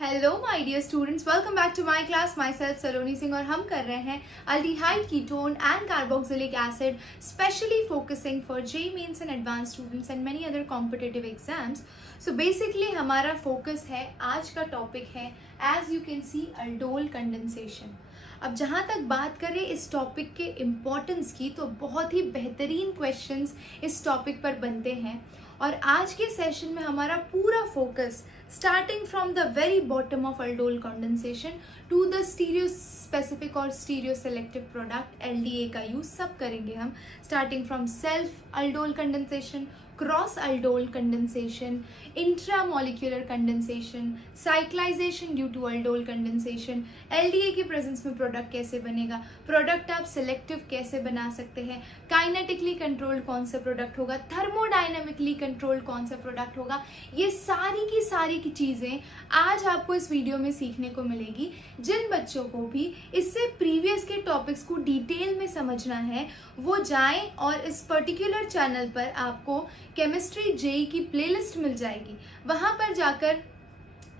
Hello my dear students, welcome back to my class. Myself Saloni Singh और हम कर रहे हैं aldehyde ketone and carboxylic acid, specially focusing for JEE mains and advance students and many other competitive exams. So basically हमारा focus है, आज का topic है as you can see aldol condensation. अब जहाँ तक बात करें इस टॉपिक के इम्पोर्टेंस की, तो बहुत ही बेहतरीन क्वेश्चंस इस टॉपिक पर बनते हैं और आज के सेशन में हमारा पूरा focus starting from the very bottom of aldol condensation to the stereo specific और stereo selective product LDA का यूज सब करेंगे हम, starting from self aldol condensation, cross aldol condensation, intramolecular condensation, cyclization due to aldol condensation, LDA की presence में product कैसे बनेगा, product आप सिलेक्टिव कैसे बना सकते हैं, काइनेटिकली कंट्रोल्ड कौन सा प्रोडक्ट होगा, थर्मोडाइनमिकली कंट्रोल्ड कौन सा प्रोडक्ट होगा। ये सारी की चीज़ें आज आपको इस वीडियो में सीखने को मिलेगी। जिन बच्चों को भी इससे प्रीवियस के टॉपिक्स को डिटेल में समझना है वो जाएं और इस पर्टिकुलर चैनल पर आपको केमिस्ट्री जेईई की प्लेलिस्ट मिल जाएगी। वहां पर जाकर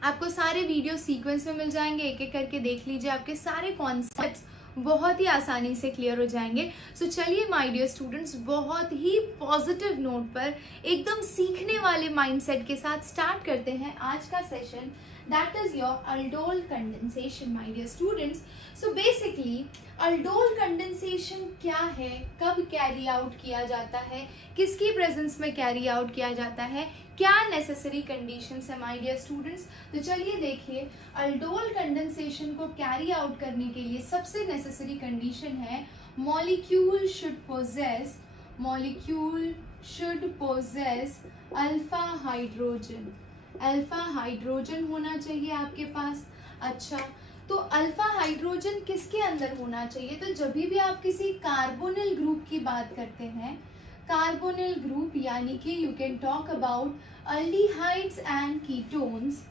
आपको सारे वीडियो सीक्वेंस में मिल जाएंगे, एक एक करके देख लीजिए, आपके सारे कॉन्सेप्ट्स बहुत ही आसानी से क्लियर हो जाएंगे। सो चलिए माय डियर स्टूडेंट्स, बहुत ही पॉजिटिव नोट पर एकदम सीखने वाले माइंडसेट के साथ स्टार्ट करते हैं आज का session, that is your aldol condensation my dear students. So basically aldol condensation क्या है, कब कैरी आउट किया जाता है, किसकी प्रेजेंस में कैरी आउट किया जाता है, क्या नेसेसरी कंडीशंस है माय डियर स्टूडेंट्स। तो चलिए देखिए, अल्डोल कंडेंसेशन को कैरी आउट करने के लिए सबसे नेसेसरी कंडीशन है molecule should possess alpha hydrogen. Alpha hydrogen होना चाहिए आपके पास। अच्छा, तो अल्फा हाइड्रोजन किसके अंदर होना चाहिए? तो जब भी आप किसी कार्बोनिल ग्रुप की बात करते हैं, कार्बोनिल ग्रुप यानी कि you can talk about aldehydes and ketones,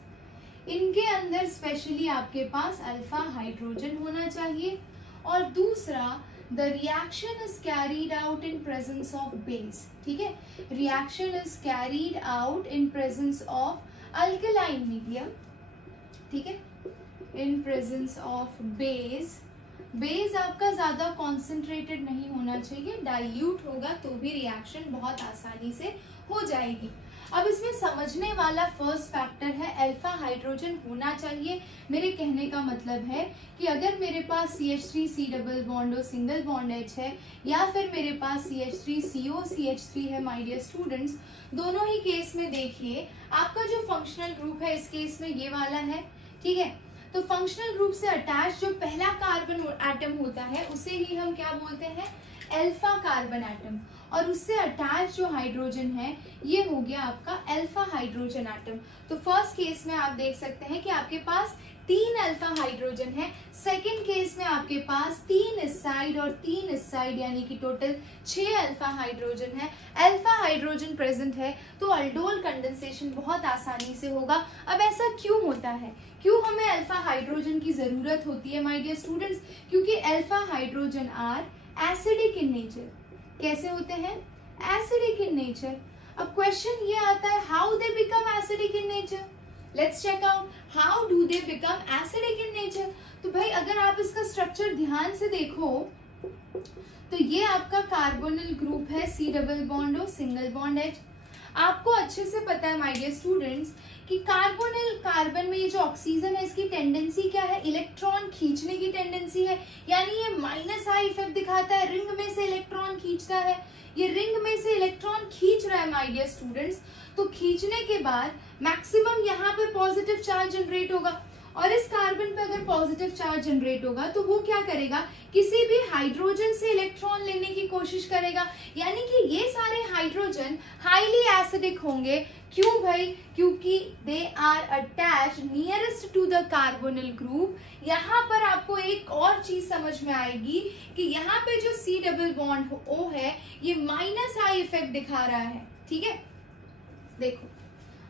इनके अंदर स्पेशली आपके पास अल्फा हाइड्रोजन होना चाहिए। और दूसरा, the reaction is carried out in presence of base. ठीक है, reaction is carried out in presence of alkaline medium. ठीक है, इन प्रेजेंस ऑफ बेस। बेस आपका ज्यादा कॉन्सेंट्रेटेड नहीं होना चाहिए, डाइल्यूट होगा तो भी रिएक्शन बहुत आसानी से हो जाएगी। अब इसमें समझने वाला फर्स्ट फैक्टर है अल्फा हाइड्रोजन होना चाहिए। मेरे कहने का मतलब है कि अगर मेरे पास CH3 C डबल बॉन्ड और सिंगल बॉन्ड H है, या फिर मेरे पास CH3 CO CH3 है माय डियर स्टूडेंट्स, दोनों ही केस में देखिए आपका जो फंक्शनल ग्रुप है इस केस में ये वाला है। ठीक है, तो फंक्शनल ग्रुप से अटैच जो पहला कार्बन एटम होता है उसे ही हम क्या बोलते हैं? Alpha carbon atom. और उससे अटैच जो हाइड्रोजन है ये हो गया आपका अल्फा हाइड्रोजन एटम। तो फर्स्ट केस में आप देख सकते हैं कि आपके पास 3 अल्फा हाइड्रोजन है। सेकेंड केस में आपके पास 3 इस साइड और 3 इस साइड, यानी कि टोटल 6 अल्फा हाइड्रोजन है। अल्फा हाइड्रोजन प्रेजेंट है तो अल्डोल कंडेंसेशन बहुत आसानी से होगा। अब ऐसा क्यों होता है, क्यों हमें अल्फा हाइड्रोजन की जरूरत होती है माय डियर स्टूडेंट्स? क्योंकि alpha hydrogen are acidic in nature. कैसे होते हैं? Acidic in nature. अब क्वेश्चन ये आता है, how they become acidic in nature? Let's check out, how do they become acidic in nature. तो भाई अगर आप इसका स्ट्रक्चर ध्यान से देखो तो ये आपका कार्बोनिल ग्रुप है, C डबल बॉन्ड और सिंगल बॉन्ड H। आपको अच्छे से पता है माय डियर स्टूडेंट्स कि कार्बन में ये जो ऑक्सीजन है इसकी टेंडेंसी क्या है? इलेक्ट्रॉन खींचने की टेंडेंसी है, यानी ये माइनस आई इफेक्ट दिखाता है, रिंग में से इलेक्ट्रॉन खींचता है। ये रिंग में से इलेक्ट्रॉन खींच रहा है माय डियर स्टूडेंट्स, तो खींचने के बाद मैक्सिमम यहाँ पे पॉजिटिव चार्ज जनरेट होगा और इस कार्बन पे अगर पॉजिटिव चार्ज जनरेट होगा तो वो क्या करेगा? किसी भी हाइड्रोजन से इलेक्ट्रॉन लेने की कोशिश करेगा, यानी कि ये सारे हाइड्रोजन हाईली एसिडिक होंगे। क्यों भाई? क्योंकि they are attached nearest to the carbonyl group. यहाँ पर आपको एक और चीज समझ में आएगी कि यहाँ पे जो C डबल बॉन्ड O है ये माइनस आई इफेक्ट दिखा रहा है। ठीक है, देखो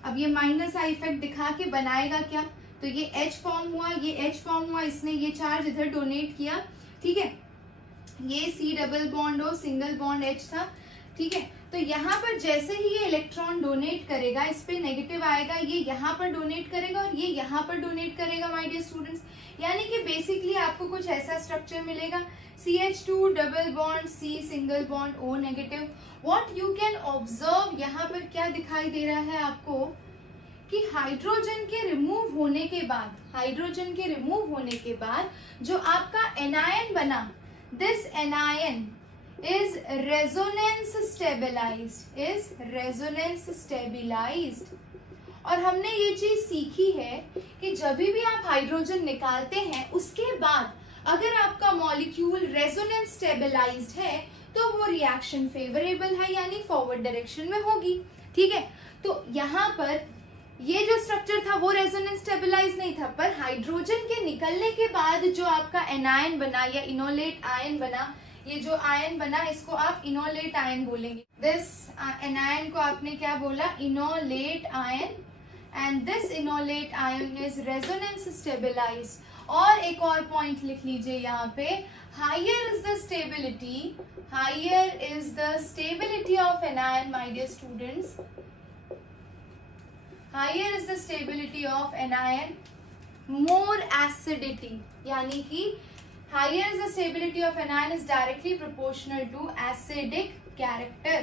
अब ये माइनस आई इफेक्ट दिखा के बनाएगा क्या? तो ये H फॉर्म हुआ, ये H फॉर्म हुआ, इसने ये चार्ज इधर डोनेट किया। ठीक है, ये C डबल बॉन्ड और सिंगल बॉन्ड H था। ठीक है, तो यहाँ पर जैसे ही ये इलेक्ट्रॉन डोनेट करेगा, इस पे नेगेटिव आएगा, ये यहाँ पर डोनेट करेगा और ये यहाँ पर डोनेट करेगा माय डियर स्टूडेंट्स। यानी कि बेसिकली आपको कुछ ऐसा स्ट्रक्चर मिलेगा, CH2 double bond C single bond O negative. What you can observe, यहाँ पर क्या दिखाई दे रहा है आपको कि हाइड्रोजन के रिमूव होने के बाद, हाइड्रोजन के रिमूव होने के बाद जो आपका एनायन बना, this anion is resonance stabilized, और हमने ये चीज सीखी है कि जब भी आप हाइड्रोजन निकालते हैं उसके बाद अगर आपका मॉलिक्यूल रेजोनेंस स्टेबलाइज्ड है तो वो रिएक्शन फेवरेबल है, यानी फॉरवर्ड डायरेक्शन में होगी। ठीक है, तो यहाँ पर ये जो स्ट्रक्चर था वो रेजोनेंस स्टेबलाइज नहीं था, पर हाइड्रोजन के निकलने के बाद जो आपका एनायन बना या इनोलेट आयन बना, ये जो आयन बना इसको आप इनोलेट आयन बोलेंगे। दिस एनायन को आपने क्या बोला, enolate ion, and this enolate ion is resonance stabilized. और एक और पॉइंट लिख लीजिए यहाँ पे, higher is the stability, higher is the stability of anion my dear students, higher is the stability of anion, more acidity, यानी कि higher is the stability of anion is directly proportional to acidic character।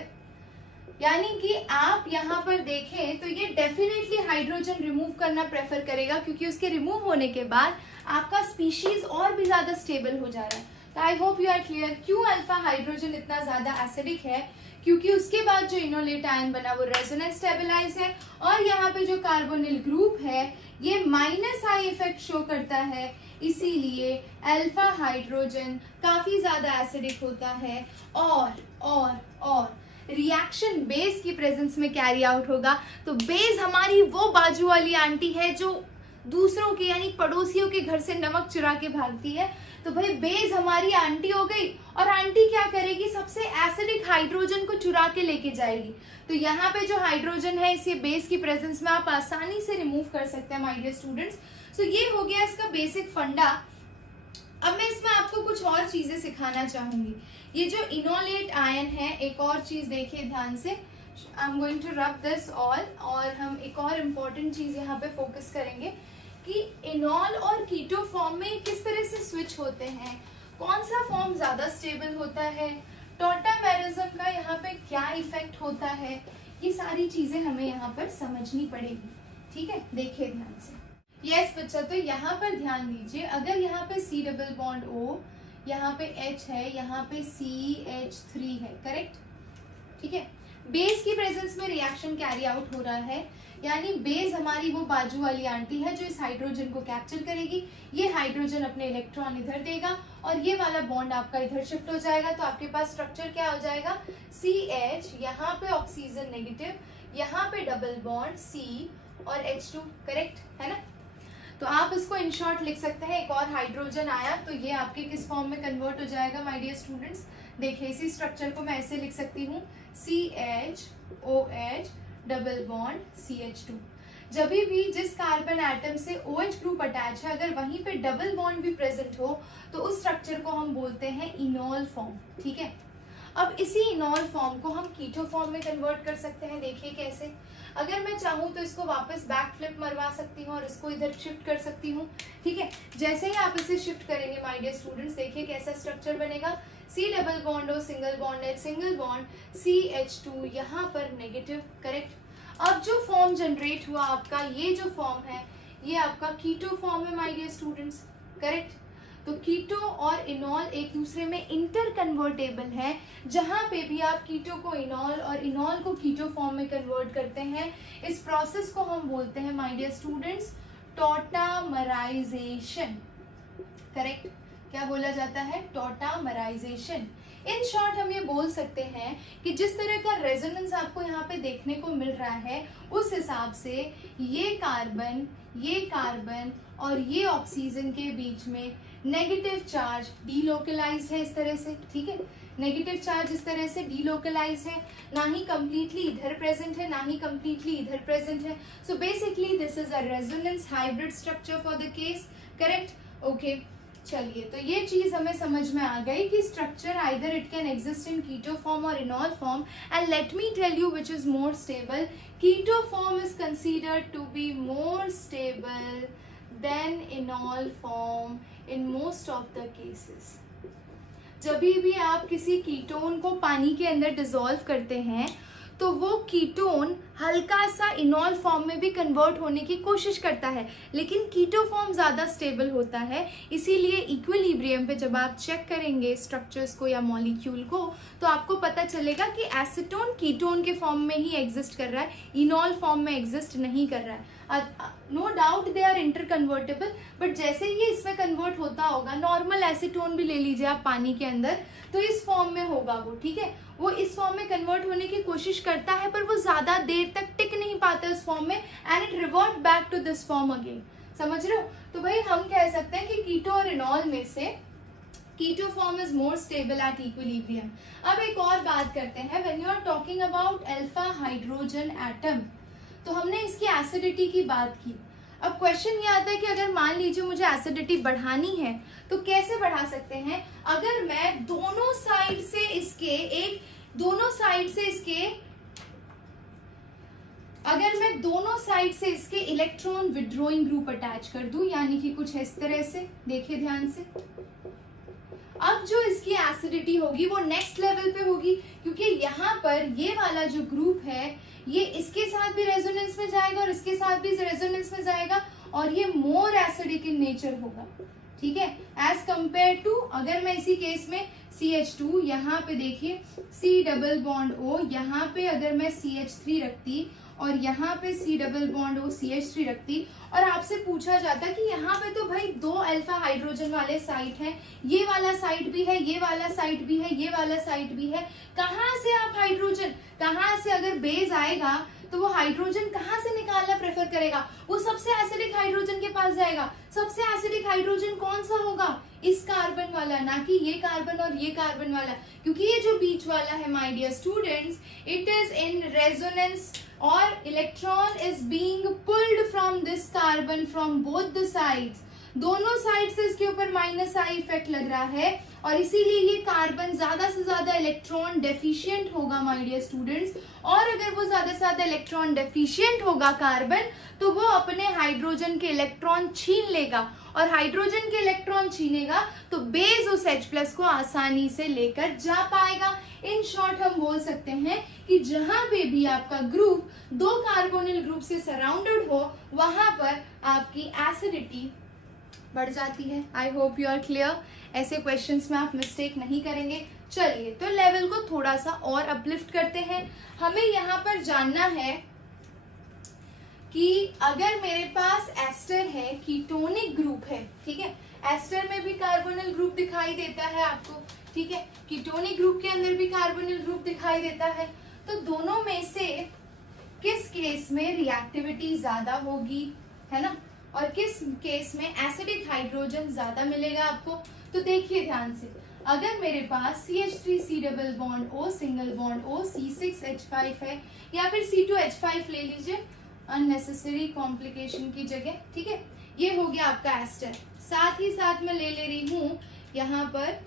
यानी कि आप यहाँ पर देखें तो ये डेफिनेटली हाइड्रोजन रिमूव करना प्रेफर करेगा, क्योंकि उसके रिमूव होने के बाद आपका स्पीशीज और भी ज्यादा स्टेबल हो जा रहा है। तो I hope you are clear क्यों अल्फा हाइड्रोजन इतना ज्यादा एसिडिक है, क्योंकि उसके बाद जो इनोलेट आयन बना वो रेजोनेंस स्टेबलाइज है, और यहाँ पे जो कार्बोनिल ग्रुप है ये -I इफेक्ट शो करता है, इसीलिए अल्फा हाइड्रोजन काफी ज्यादा एसिडिक होता है। और रिएक्शन बेस की प्रेजेंस में कैरी आउट होगा। तो बेस हमारी वो बाजू वाली आंटी है जो दूसरों के यानी पड़ोसियों के घर से नमक चुरा के भागती है। तो भाई बेस हमारी आंटी हो गई, और आंटी क्या करेगी, सबसे एसिडिक हाइड्रोजन को चुरा के लेके जाएगी। तो यहाँ पे जो हाइड्रोजन है इसे बेस की प्रेजेंस में आप आसानी से रिमूव कर सकते हैं माय डियर स्टूडेंट्स। तो ये हो गया इसका बेसिक फंडा। अब मैं इसमें आपको कुछ और चीजें सिखाना चाहूंगी। ये जो इनोलेट आयन है, एक और चीज देखिए ध्यान से, I am going to rub this all, और हम एक और इम्पोर्टेंट चीज यहाँ पे फोकस करेंगे कि इनॉल और कीटो फॉर्म में किस तरह से स्विच होते हैं, कौन सा फॉर्म ज्यादा स्टेबल होता है, टॉटामेरिज्म का यहाँ पे क्या इफेक्ट होता है, ये सारी चीजें हमें यहाँ पर समझनी पड़ेगी। ठीक है, देखिए ध्यान से। यस बच्चा, तो यहाँ पर ध्यान दीजिए, अगर यहाँ पे C डबल बॉन्ड O, यहाँ पे H है, यहाँ पे CH3 है, करेक्ट। ठीक है, बेस की प्रेजेंस में रिएक्शन कैरी आउट हो रहा है, यानी बेस हमारी वो बाजू वाली आंटी है जो इस हाइड्रोजन को कैप्चर करेगी। ये हाइड्रोजन अपने इलेक्ट्रॉन इधर देगा और ये वाला बॉन्ड आपका इधर शिफ्ट हो जाएगा। तो आपके पास स्ट्रक्चर क्या हो जाएगा, CH, यहाँ पे ऑक्सीजन नेगेटिव, यहाँ पे डबल बॉन्ड C और H2, करेक्ट है ना। तो आप इसको इन शॉर्ट लिख सकते हैं, एक और हाइड्रोजन आया तो ये आपके किस फॉर्म में कन्वर्ट हो जाएगा माय डियर स्टूडेंट्स। देखिए इसी स्ट्रक्चर को मैं ऐसे लिख सकती हूँ, CHOH डबल बॉन्ड CH2। जब भी जिस कार्बन एटम से OH ग्रुप अटैच है, अगर वहीं पे डबल बॉन्ड भी प्रेजेंट हो तो उस स्ट्रक्चर को हम बोलते हैं इनॉल फॉर्म। ठीक है, अब इसी इनॉल फॉर्म को हम कीटो फॉर्म में कन्वर्ट कर सकते हैं। देखिए कैसे, अगर मैं चाहूँ तो इसको वापस बैक फ्लिप मरवा सकती हूँ और इसको इधर शिफ्ट कर सकती हूँ। ठीक है, जैसे ही आप इसे शिफ्ट करेंगे माय डियर स्टूडेंट्स, देखिए कैसा स्ट्रक्चर बनेगा, C double bond O single bond H single bond CH2, यहाँ पर नेगेटिव, करेक्ट। अब जो फॉर्म जनरेट हुआ आपका, ये जो फॉर्म है ये आपका कीटो फॉर्म है माय डियर स्टूडेंट्स, करेक्ट। तो कीटो और इनॉल एक दूसरे में इंटर कन्वर्टेबल है। जहां पे भी आप कीटो को इनॉल और इनॉल को कीटो फॉर्म में कन्वर्ट करते हैं, इस प्रोसेस को हम बोलते हैं माय डियर स्टूडेंट्स टॉटामराइजेशन, करेक्ट। क्या बोला जाता है, टॉटामराइजेशन। इन शॉर्ट हम ये बोल सकते हैं कि जिस तरह का रेजोनेंस आपको यहाँ पे देखने को मिल रहा है, उस हिसाब से ये कार्बन और ये ऑक्सीजन के बीच में नेगेटिव चार्ज डीलोकलाइज्ड है इस तरह से। ठीक है, नेगेटिव चार्ज इस तरह से डीलोकलाइज है, ना ही कंप्लीटली इधर प्रेजेंट है ना ही कंप्लीटली इधर प्रेजेंट है। So basically this is a resonance hybrid structure for the case, correct. Okay, चलिए, तो ये चीज हमें समझ में आ गई कि structure either it can exist in keto form और enol form, and let me tell you which is more stable. Keto form is considered to be more stable than enol form in most of the cases. जब भी आप किसी ketone को पानी के अंदर dissolve करते हैं तो वो कीटोन हल्का सा इनॉल फॉर्म में भी कन्वर्ट होने की कोशिश करता है, लेकिन कीटो फॉर्म ज़्यादा स्टेबल होता है. इसीलिए इक्विलिब्रियम पे जब आप चेक करेंगे स्ट्रक्चर्स को या मॉलिक्यूल को, तो आपको पता चलेगा कि एसीटोन कीटोन के फॉर्म में ही एग्जिस्ट कर रहा है, इनॉल फॉर्म में एग्जिस्ट नहीं कर रहा है. No doubt they are interconvertible, but जैसे ही इसमें कन्वर्ट होता होगा, नॉर्मल एसीटोन भी ले लीजिए आप पानी के अंदर, तो इस फॉर्म में होगा वो, ठीक है. वो इस फॉर्म में कन्वर्ट होने की कोशिश करता है, पर वो ज्यादा देर तक टिक नहीं पाता उस फॉर्म में, and it revert back to this form again. समझ रहे हो? तो भाई हम कह सकते हैं कि कीटो और इनॉल में से keto form is more stable at equilibrium. अब एक और बात करते हैं. When you are talking about alpha hydrogen atom, तो हमने इसकी एसिडिटी की बात की. अब क्वेश्चन ये आता है कि अगर मान लीजिए मुझे एसिडिटी बढ़ानी है तो कैसे बढ़ा सकते हैं. अगर मैं दोनों साइड से इसके इलेक्ट्रॉन विड्रॉइंग ग्रुप अटैच कर दूं, यानी कि कुछ इस तरह से, देखिए ध्यान से. अब जो इसकी एसिडिटी होगी वो नेक्स्ट लेवल पे होगी, क्योंकि यहाँ पर ये वाला जो ग्रुप है ये इसके साथ भी रेजोनेंस में जाएगा और इसके साथ भी रेजोनेंस में जाएगा, और ये मोर एसिडिक इन नेचर होगा, ठीक है, एज कंपेयर टू अगर मैं इसी केस में CH2, यहाँ पे देखिए C डबल बॉन्ड O, यहाँ पे अगर मैं CH3 रखती और यहाँ पे C double bond O CH3 रखती, और आपसे पूछा जाता कि यहाँ पे तो भाई 2 अल्फा हाइड्रोजन वाले साइट हैं, ये वाला साइट भी है, ये वाला साइट भी है, ये वाला साइट भी है, कहाँ से आप हाइड्रोजन, कहाँ से अगर बेस आएगा तो वो हाइड्रोजन कहाँ से निकालना प्रेफर करेगा? वो सबसे एसिडिक हाइड्रोजन के पास जाएगा. सबसे एसिडिक हाइड्रोजन कौन सा होगा? इस कार्बन वाला, ना कि ये कार्बन और ये कार्बन वाला, क्योंकि ये जो बीच वाला है my dear students, it is in resonance और electron is being pulled from this carbon from both the sides. दोनों साइड से इसके ऊपर माइनस आई इफेक्ट लग रहा है, और इसीलिए ये कार्बन ज्यादा से ज्यादा इलेक्ट्रॉन डेफिशिएंट होगा माय डियर स्टूडेंट्स. और अगर वो ज्यादा से ज्यादा इलेक्ट्रॉन डेफिशिएंट होगा कार्बन, तो वो अपने हाइड्रोजन के इलेक्ट्रॉन छीन लेगा, और हाइड्रोजन के इलेक्ट्रॉन छीनेगा तो बेस उस H+ को आसानी से लेकर जा पाएगा. इन शॉर्ट हम बोल सकते हैं कि जहां पे भी आपका ग्रुप 2 कार्बोनिल ग्रुप से सराउंडेड हो, वहां पर आपकी एसिडिटी बढ़ जाती है. I hope you are clear. ऐसे क्वेश्चंस में आप मिस्टेक नहीं करेंगे. चलिए, तो लेवल को थोड़ा सा और अपलिफ्ट करते हैं. हमें यहाँ पर जानना है कि अगर मेरे पास एस्टर है, कीटोनिक ग्रुप है, ठीक है, एस्टर में भी कार्बोनिल ग्रुप दिखाई देता है आपको, ठीक है, कीटोनिक ग्रुप के अंदर भी कार्बोनिल ग्रुप दिखाई देता है, तो दोनों में से किस केस में रिएक्टिविटी ज्यादा होगी, है ना, और किस केस में एसिडिक हाइड्रोजन ज्यादा मिलेगा आपको. तो देखिए ध्यान से, अगर मेरे पास CH3 C double bond O single bond O C6H5 है, या फिर C2H5 ले लीजिए अननेसेसरी कॉम्प्लिकेशन की जगह, ठीक है, ये हो गया आपका एस्टर. साथ ही साथ मैं ले रही हूं यहाँ पर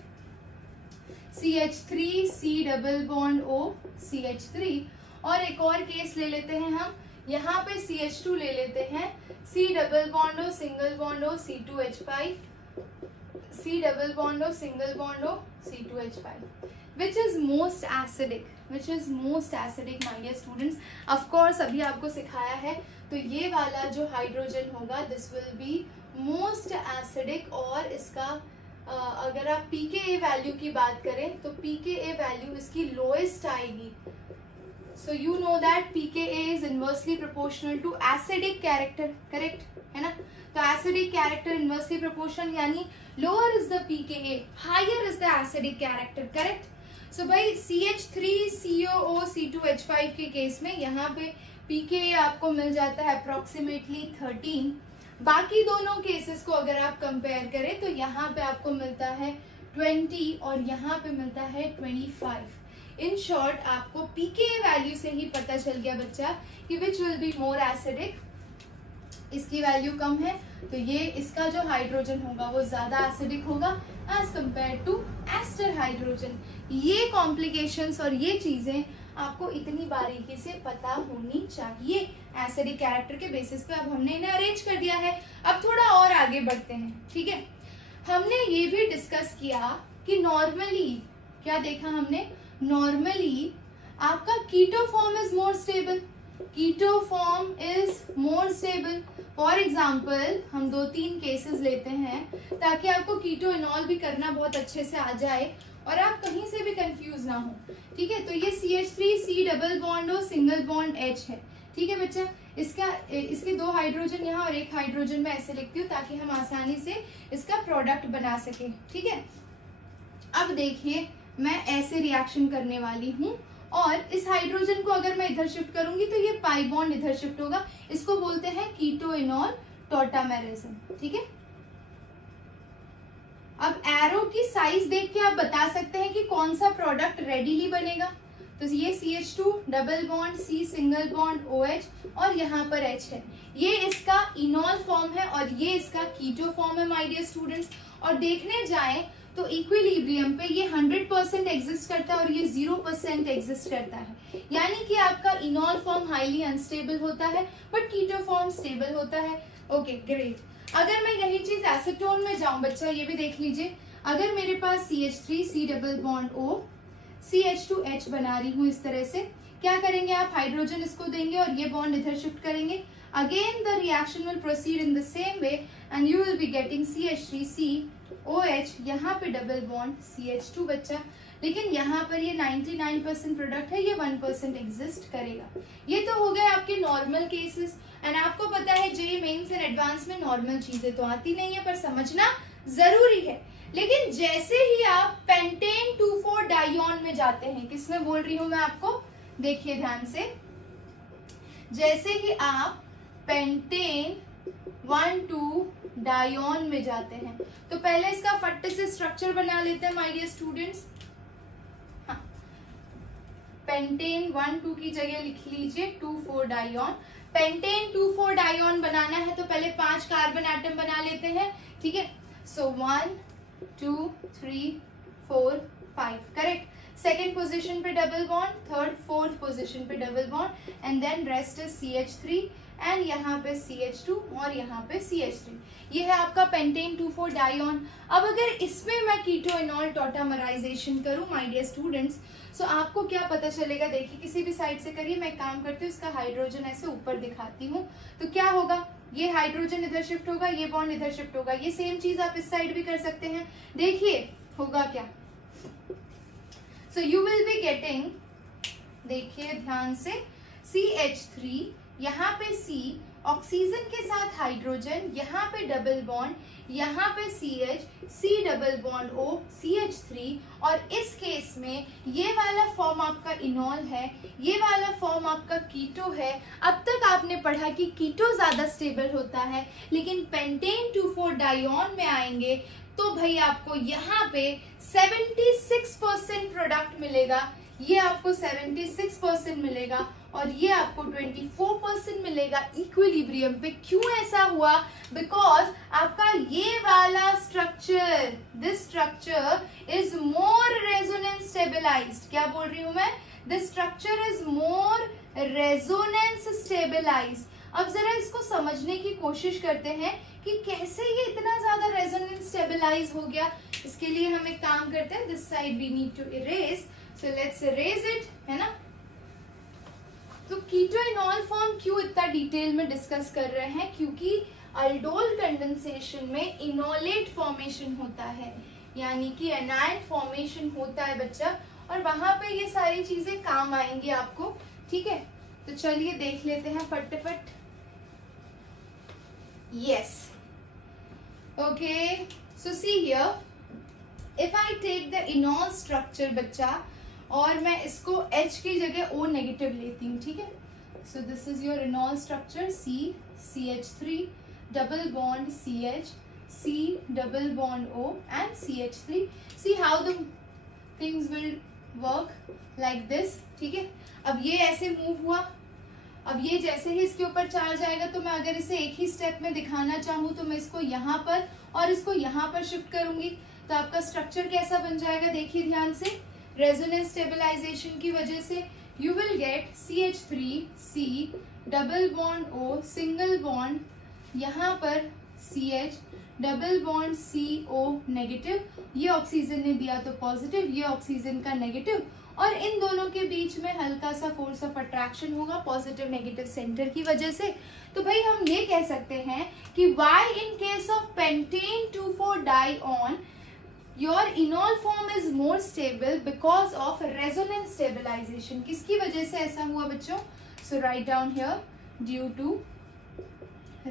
CH3 C double bond O CH3, और एक और केस ले लेते हैं हम, यहाँ पे CH2 ले लेते हैं, C double bond O single bond O C2H5, C double bond O single bond O C2H5. Which is most acidic? Which is most acidic, my dear students? Of course अभी आपको सिखाया है, तो ये वाला जो हाइड्रोजन होगा this will be most acidic, और इसका अगर आप pKa वैल्यू की बात करें तो pKa वैल्यू इसकी लोएस्ट आएगी. So you know that pKa is inversely proportional to acidic character, correct, है ना. तो acidic character inversely proportional, यानी lower is the pKa, higher is the acidic character, correct. So भाई CH3COO C2H5 के case में यहाँ पे pKa आपको मिल जाता है approximately 13. बाकी दोनों केसेस को अगर आप कंपेयर करें तो यहाँ पे आपको मिलता है 20 और यहाँ पे मिलता है 25. इन शॉर्ट आपको pKa वैल्यू से ही पता चल गया बच्चा कि which will be more acidic, इसकी वैल्यू कम है तो ये इसका जो हाइड्रोजन होगा वो ज्यादा एसिडिक होगा as compare to ester hydrogen. ये कॉम्प्लिकेशंस और ये चीजें आपको इतनी बारीकी से पता होनी चाहिए एसिडिक कैरेक्टर के बेसिस पे। अब हमने इन्हें अरेंज कर दिया है, अब थोड़ा और आगे बढ़ते हैं, ठीक है। हमने ये भी डिस्कस किया कि नॉर्मली क्या देखा हमने, नॉर्मली आपका keto form is more stable, keto form is more stable. For example हम 2-3 केसेस लेते हैं ताकि आपको कीटो इनॉल भी करना बहुत अच्छे से आ जाए और आप कहीं से भी कंफ्यूज ना हो, ठीक है। तो ये CH3 C डबल बॉन्ड हो, सिंगल बॉन्ड H है, ठीक है बच्चा। इसके 2 हाइड्रोजन यहाँ और 1 हाइड्रोजन मैं ऐसे लिखती हूँ ताकि हम आसानी से इसका प्रोडक्ट बना सके, ठीक है। अब देखिए मैं ऐसे रिएक्शन करने वाली हूँ और इस हाइड्रोजन को अगर मैं इधर शिफ्ट करूंगी तो ये पाई बॉन्ड इधर शिफ्ट होगा, इसको बोलते हैं कीटो इनॉल टॉटामेरिज्म, ठीक है। अब एरो की साइज देख के आप बता सकते हैं कि कौन सा प्रोडक्ट रेडीली बनेगा। तो ये CH2 double bond C single bond OH और यहाँ पर H है, ये इसका इनॉल फॉर्म है और ये इसका कीटो फॉर्म है माय डियर स्टूडेंट्स। और देखने जाएं तो इक्विलिब्रियम पे ये 100% एग्जिस्ट करता है और ये 0% एग्जिस्ट करता है, यानी कि आपका इनॉल फॉर्म हाईली अनस्टेबल होता है बट कीटो फॉर्म स्टेबल होता है। Okay great. अगर मैं यही चीज एसीटोन में जाऊं बच्चा, ये भी देख लीजिए, अगर मेरे पास CH3 C double bond O CH2H बना रही हूं इस तरह से, क्या करेंगे आप, हाइड्रोजन इसको देंगे और ये बॉन्ड इधर शिफ्ट करेंगे। Again the reaction will proceed in the same way and you will be getting CH3C OH, यहाँ पे डबल बॉन्ड CH2 बच्चा, लेकिन यहाँ पर ये 99% प्रोडक्ट है, ये 1% एग्जिस्ट करेगा। ये तो हो गए आपके नॉर्मल केसेस एंड आपको पता है JEE मेंस एंड एडवांस में नॉर्मल चीजें तो आती नहीं है पर समझना जरूरी है। लेकिन जैसे ही आप पेंटेन 2,4 डाइऑन में जाते हैं, किसमें बोल रही हूं मैं आपको, देखिए ध्यान से, जैसे ही आप पेंटेन 1,2 डाइऑन में जाते हैं तो पहले इसका फट से स्ट्रक्चर बना लेते हैं माय डियर स्टूडेंट्स। हाँ, पेंटेन 1,2 की जगह लिख लीजिए 2,4 डाइऑन। पेंटेन 2,4 डाइऑन बनाना है तो पहले 5 कार्बन एटम बना लेते हैं, ठीक है। So 1 2 3 4 5 correct. सेकेंड पोजीशन पे double bond, third fourth position पे double bond and then rest is CH3 and यहाँ पे CH2 और यहाँ पे CH3। ये है आपका पेंटेन 2,4 डाइऑन। अब अगर इसमें मैं कीटो इनॉल टॉटामराइजेशन करूं माय डियर स्टूडेंट्स, सो आपको क्या पता चलेगा, देखिए किसी भी साइड से करिए, मैं काम करती हूँ, इसका हाइड्रोजन ऐसे ऊपर दिखाती हूँ तो क्या होगा, ये हाइड्रोजन इधर शिफ्ट होगा, ये बॉन्ड इधर शिफ्ट होगा। ये सेम चीज आप इस साइड भी कर सकते हैं, देखिए होगा क्या। So you will be getting, देखिए ध्यान से, CH3 यहाँ पे C ऑक्सीजन के साथ हाइड्रोजन, यहाँ पे डबल बॉन्ड, यहाँ पे CH C double bond O CH3 और इस केस में ये वाला फॉर्म आपका इनॉल है, ये वाला फॉर्म आपका कीटो है। अब तक आपने पढ़ा कि कीटो ज्यादा स्टेबल होता है, लेकिन पेंटेन 2,4 डाइऑन में आएंगे तो भाई आपको यहाँ पे 76% प्रोडक्ट मिलेगा, ये आपको 76% मिलेगा और ये आपको 24% मिलेगा इक्विलिब्रियम पे। क्यों ऐसा हुआ, बिकॉज आपका ये वाला structure, this structure is more resonance stabilized. क्या बोल रही हूं मैं, this structure is more resonance stabilized. अब जरा इसको समझने की कोशिश करते हैं कि कैसे ये इतना ज्यादा रेजोनेंस स्टेबलाइज हो गया। इसके लिए हम एक काम करते हैं, this side we need to erase, so let's erase it, है ना। तो कीटो इनॉल फॉर्म क्यों इतना डिटेल में डिस्कस कर रहे हैं, क्योंकि अल्डोल कंडेंसेशन में इनोलेट फॉर्मेशन होता है, यानी कि एनायन फॉर्मेशन होता है बच्चा, और वहां पे ये सारी चीजें काम आएंगी आपको, ठीक है। तो चलिए देख लेते हैं फटाफट। Yes, okay, so see here, if I take the enol structure बच्चा और मैं इसको H की जगह O नेगेटिव लेती हूँ, ठीक है। सो this is your इनॉल structure, C CH3 double bond CH C double bond O and CH3। See how the things will work like this, ठीक है। अब ये ऐसे मूव हुआ, अब ये जैसे ही इसके ऊपर चार्ज आएगा तो मैं अगर इसे एक ही स्टेप में दिखाना चाहूँ तो मैं इसको यहाँ पर और इसको यहाँ पर शिफ्ट करूंगी तो आपका स्ट्रक्चर कैसा बन जाएगा, देखिए ध्यान से। रेजोनेंस स्टेबलाइजेशन की वजह से you will get CH3C double bond O single bond, यहाँ पर CH double bond CO negative, ये ऑक्सीजन ने दिया तो पॉजिटिव, ये ऑक्सीजन का नेगेटिव, और इन दोनों के बीच में हल्का सा फोर्स ऑफ अट्रैक्शन होगा पॉजिटिव नेगेटिव सेंटर की वजह से। तो भाई हम ये कह सकते हैं कि why in case of pentane 2,4 dione your enol form is more stable because of resonance stabilization। किसकी वजह से ऐसा हुआ बच्चों? So write down here due to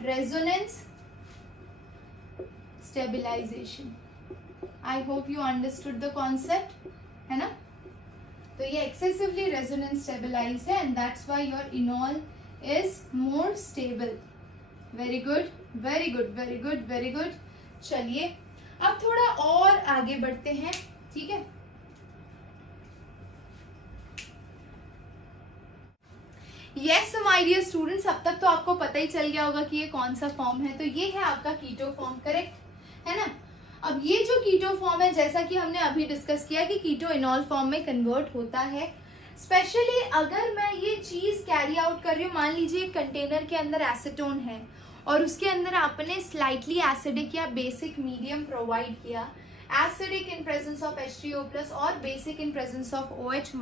resonance stabilization। I hope you understood the concept, है ना? तो ये excessively resonance stabilized है and that's why your enol is more stable। Very good, very good, very good, very good। चलिए अब थोड़ा और आगे बढ़ते हैं, ठीक है। Yes, my dear students, अब तक तो आपको पता ही चल गया होगा कि ये कौन सा फॉर्म है। तो ये है आपका कीटो फॉर्म, करेक्ट है ना। अब ये जो कीटो फॉर्म है, जैसा कि हमने अभी डिस्कस किया कि कीटो इनॉल फॉर्म में कन्वर्ट होता है। स्पेशली अगर मैं ये चीज कैरी आउट कर रही हूँ, मान लीजिए एक कंटेनर के अंदर एसीटोन है और उसके अंदर आपने स्लाइटली एसिडिक या बेसिक मीडियम प्रोवाइड किया, acidic in presence of H3O+ और basic in presence of OH-।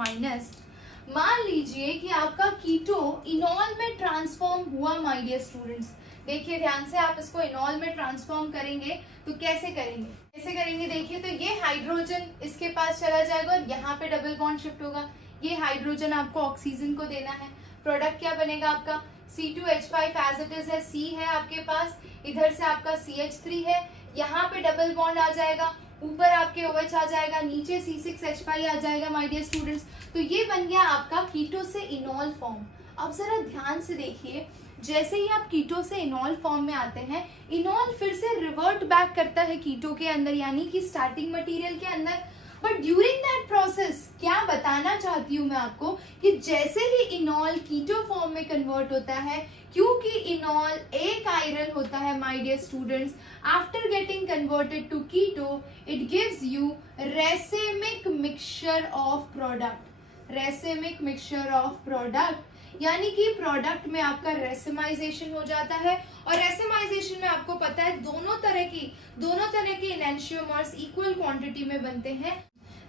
मान लीजिए कि आपका कीटो इनॉल में ट्रांसफॉर्म हुआ माय डियर स्टूडेंट्स। देखिए ध्यान से, आप इसको इनॉल में ट्रांसफॉर्म करेंगे तो कैसे करेंगे, देखिए तो ये हाइड्रोजन इसके पास चला जाएगा और यहाँ पे डबल बॉन्ड शिफ्ट होगा। ये हाइड्रोजन आपको ऑक्सीजन को देना है, प्रोडक्ट क्या बनेगा आपका C2H5 एज इट इज है, C है आपके पास, इधर से आपका CH3 है, यहाँ पे डबल बॉन्ड आ जाएगा, ऊपर आपके OH आ जाएगा, नीचे C6H5 आ जाएगा माय डियर स्टूडेंट्स। तो ये बन गया आपका कीटो से इनॉल फॉर्म। अब जरा ध्यान से देखिए, जैसे ही आप कीटो से इनॉल फॉर्म में आते हैं, इनॉल फिर से रिवर्ट बैक करता है कीटो के अंदर, यानी कि स्टार्टिंग मटेरियल के अंदर। बट ड्यूरिंग दैट प्रोसेस क्या बताना चाहती हूँ मैं आपको कि जैसे ही इनॉल कीटो फॉर्म में कन्वर्ट होता है, क्योंकि इनॉल एक आयरन होता है my dear students, after getting converted to keto it gives you racemic mixture of product. Racemic mixture of product यानी कि प्रोडक्ट में आपका रेसेमाइजेशन हो जाता है, और रेसेमाइजेशन में आपको पता है दोनों तरह के एनेंशियोमर्स इक्वल क्वांटिटी में बनते हैं।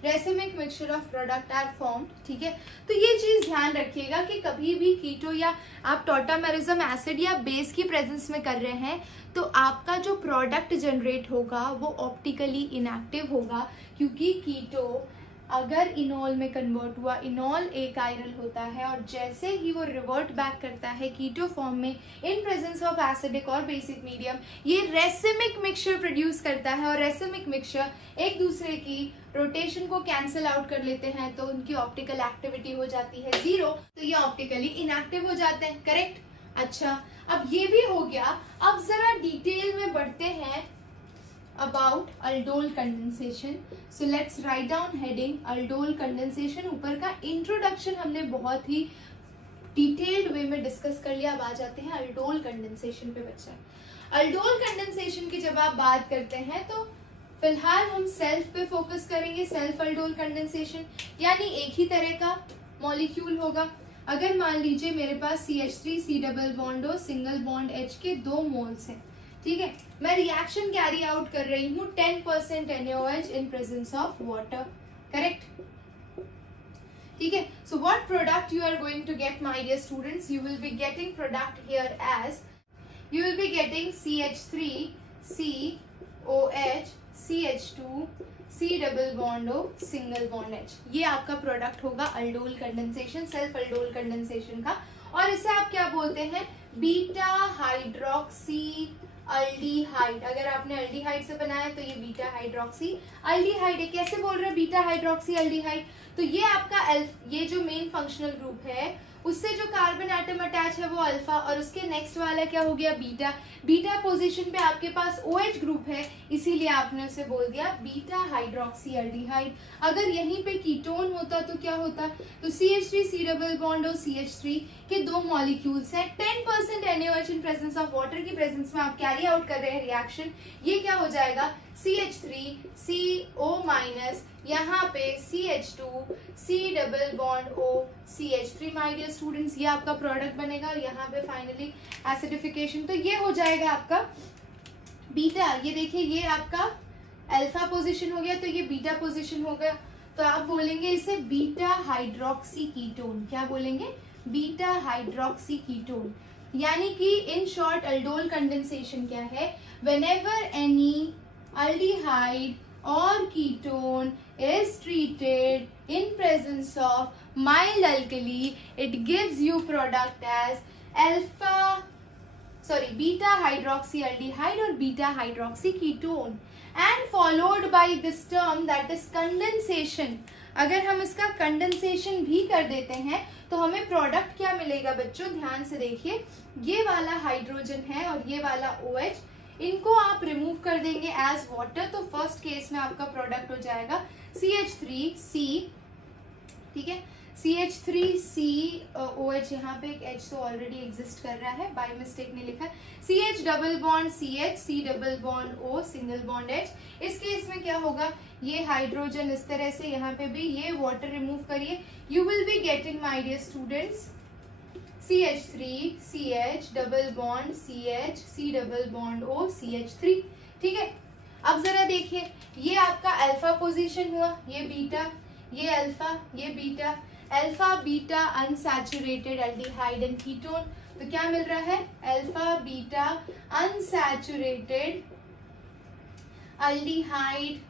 Racemic mixture of product are formed, ठीक है। तो ये चीज ध्यान रखिएगा कि कभी भी कीटो या आप टॉटामेरिज्म एसिड या बेस की प्रेजेंस में कर रहे हैं तो आपका जो प्रोडक्ट जनरेट होगा वो ऑप्टिकली इनएक्टिव होगा, क्योंकि कीटो अगर इनॉल में कन्वर्ट हुआ, इनॉल एक आयरन होता है और जैसे ही वो रिवर्ट बैक करता है कीटो फॉर्म में इन प्रेजेंस ऑफ एसिडिक और बेसिक मीडियम, ये रेसेमिक मिक्सचर प्रोड्यूस करता है, और रेसेमिक मिक्सचर एक दूसरे की रोटेशन को कैंसिल आउट कर लेते हैं तो उनकी ऑप्टिकल एक्टिविटी हो जाती है 0, तो ये ऑप्टिकली इनएक्टिव हो जाते हैं, करेक्ट। अच्छा, अब ये भी हो गया। अब जरा डिटेल में बढ़ते हैं about aldol condensation। So let's write down heading aldol condensation। ऊपर का इंट्रोडक्शन हमने बहुत ही डिटेल्ड वे में डिस्कस कर लिया। अब आ जाते हैं aldol condensation पे बच्चा। aldol condensation की जब आप बात करते हैं तो फिलहाल हम सेल्फ पे फोकस करेंगे। सेल्फ aldol condensation यानी एक ही तरह का मॉलिक्यूल होगा। अगर मान लीजिए मेरे पास CH3C double bond O single bond H के 2 मोल्स हैं, ठीक है, मैं रिएक्शन कैरी आउट कर रही हूँ 10% NaOH in presence of water, correct, ठीक है। So what product you are going to get my dear students, you will be getting product here as you will be getting CH3, COH, CH2, C double bond O, single bond H। ये आपका product होगा aldol condensation, self aldol condensation का। और इसे आप क्या बोलते हैं, बीटा हाइड्रोक्सी अल्डिहाइड। अगर आपने अल्डिहाइड से बनाया तो ये बीटा हाइड्रोक्सी अल्डिहाइड है। कैसे बोल रहे हैं बीटा हाइड्रोक्सी अल्डिहाइड, तो ये आपका ये जो मेन फंक्शनल ग्रुप है उससे जो कार्बन एटम अटैच है वो अल्फा, और उसके नेक्स्ट वाला क्या हो गया बीटा। बीटा पोजीशन पे आपके पास OH ग्रुप है, इसीलिए आपने उसे बोल दिया बीटा हाइड्रोक्सी एल्डिहाइड। अगर यहीं पे कीटोन होता तो क्या होता, तो CH3 C डबल बॉन्ड और CH3 के दो मॉलिक्यूल्स हैं, 10% NaOH in presence of water की प्रेजेंस में आप कैरी आउट कर रहे हैं रिएक्शन, ये क्या हो जाएगा CH3 CO माइनस, यहाँ पे CH2 C double bond O CH3 my dear students, ये आपका प्रोडक्ट बनेगा, और यहाँ पे फाइनली एसिडिफिकेशन, तो ये हो जाएगा आपका बीटा। ये देखिए ये आपका अल्फा पोजीशन हो गया, तो ये बीटा पोजीशन हो गया, तो आप बोलेंगे इसे बीटा हाइड्रोक्सी कीटोन। क्या बोलेंगे, बीटा हाइड्रोक्सी कीटोन। यानी कि इन शॉर्ट अल्डोल कंडेंसेशन क्या है, whenever any aldehyde or ketone is treated in presence of mild alkali, it gives you product as beta hydroxyaldehyde or beta hydroxy ketone, and followed by this term that is condensation। अगर हम इसका condensation भी कर देते हैं तो हमें product क्या मिलेगा बच्चों, ध्यान से देखिए, ये वाला हाइड्रोजन है और ये वाला OH, इनको आप रिमूव कर देंगे एज वाटर, तो फर्स्ट केस में आपका प्रोडक्ट हो जाएगा CH3C, ठीक है, CH3C OH, यहाँ पे एक H तो ऑलरेडी एग्जिस्ट कर रहा है, बाय मिस्टेक ने लिखा है, CH double bond CH C double bond O single bond H। इस केस में क्या होगा, ये हाइड्रोजन इस तरह से, यहाँ पे भी ये वाटर रिमूव करिए, you will be getting my dear students CH3 CH double bond CH C double bond O CH3, ठीक है। अब जरा देखिए, ये आपका अल्फा पोजीशन हुआ, ये बीटा, ये अल्फा, ये beta, alpha beta unsaturated aldehyde and ketone, तो क्या मिल रहा है, अल्फा बीटा अनसैचुरेटेड एल्डिहाइड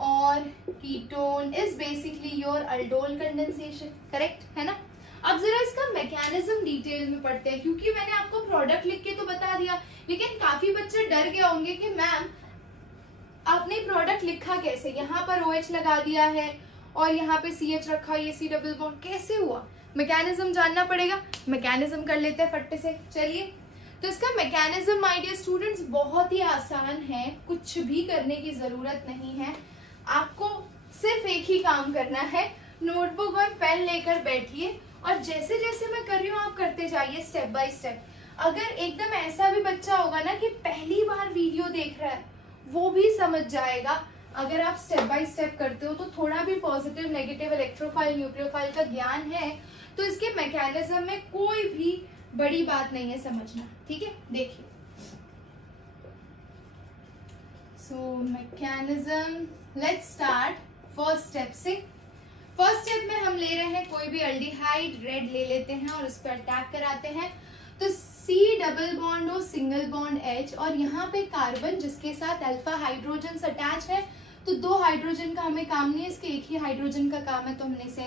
और ketone is basically your aldol condensation, correct है ना। अब जरा इसका मैकेनिज्म डिटेल में पढ़ते हैं, क्योंकि मैंने आपको प्रोडक्ट लिख के तो बता दिया, लेकिन काफी बच्चे डर गए होंगे कि मैम आपने प्रोडक्ट लिखा कैसे, यहाँ पर OH लगा दिया है और यहाँ पे CH रखा, ये C डबल बॉन्ड कैसे हुआ, मैकेनिज्म जानना पड़ेगा। मैकेनिज्म कर लेते हैं फट्टे से, चलिए। तो इसका मैकेनिज्म माय डियर स्टूडेंट्स बहुत ही आसान है, कुछ भी करने की जरूरत नहीं है, आपको सिर्फ एक ही काम करना है, नोटबुक और पेन लेकर बैठिए और जैसे जैसे मैं कर रही हूँ आप करते जाइए स्टेप बाय स्टेप। अगर एकदम ऐसा भी बच्चा होगा ना कि पहली बार वीडियो देख रहा है, वो भी समझ जाएगा। अगर आप स्टेप बाय स्टेप करते हो तो थोड़ा भी पॉजिटिव नेगेटिव इलेक्ट्रोफाइल न्यूक्लियोफाइल का ज्ञान है, तो इसके मैकेनिज्म में कोई भी बड़ी बात नहीं है समझना, ठीक है। देखिए, so mechanism, let's start first step से। फर्स्ट स्टेप में हम ले रहे हैं कोई भी एल्डिहाइड, रेड ले लेते हैं और उस पर अटैक कराते हैं, तो C double bond O single bond H, और यहाँ पे कार्बन जिसके साथ अल्फा हाइड्रोजन अटैच है, तो दो हाइड्रोजन का हमें काम नहीं है, इसके एक ही हाइड्रोजन का काम है, तो हमने इसे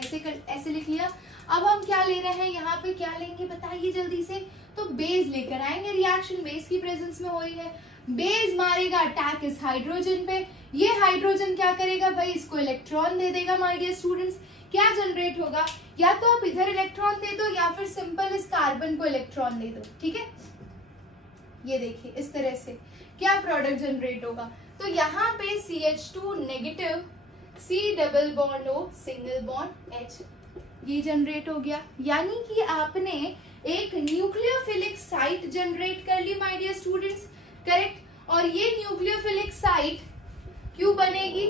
ऐसे लिख लिया। अब हम क्या ले रहे हैं, यहाँ पे क्या लेंगे बताइए जल्दी से, तो बेस लेकर आएंगे, रिएक्शन बेस की प्रेजेंस में हो रही है, बेस मारेगा अटैक इस हाइड्रोजन पे, ये हाइड्रोजन क्या करेगा भाई, इसको इलेक्ट्रॉन दे देगा माय डियर स्टूडेंट्स। क्या जनरेट होगा, या तो आप इधर इलेक्ट्रॉन दे दो या फिर सिंपल इस कार्बन को इलेक्ट्रॉन दे दो, ठीक है। ये देखिए इस तरह से क्या प्रोडक्ट जनरेट होगा, तो यहाँ पे CH2 negative C double bond O single bond H, ये जनरेट हो गया। यानी कि आपने एक न्यूक्लियोफिलिक साइट जनरेट कर ली माय डियर स्टूडेंट्स, करेक्ट। और ये न्यूक्लियोफिलिक साइट क्यों बनेगी,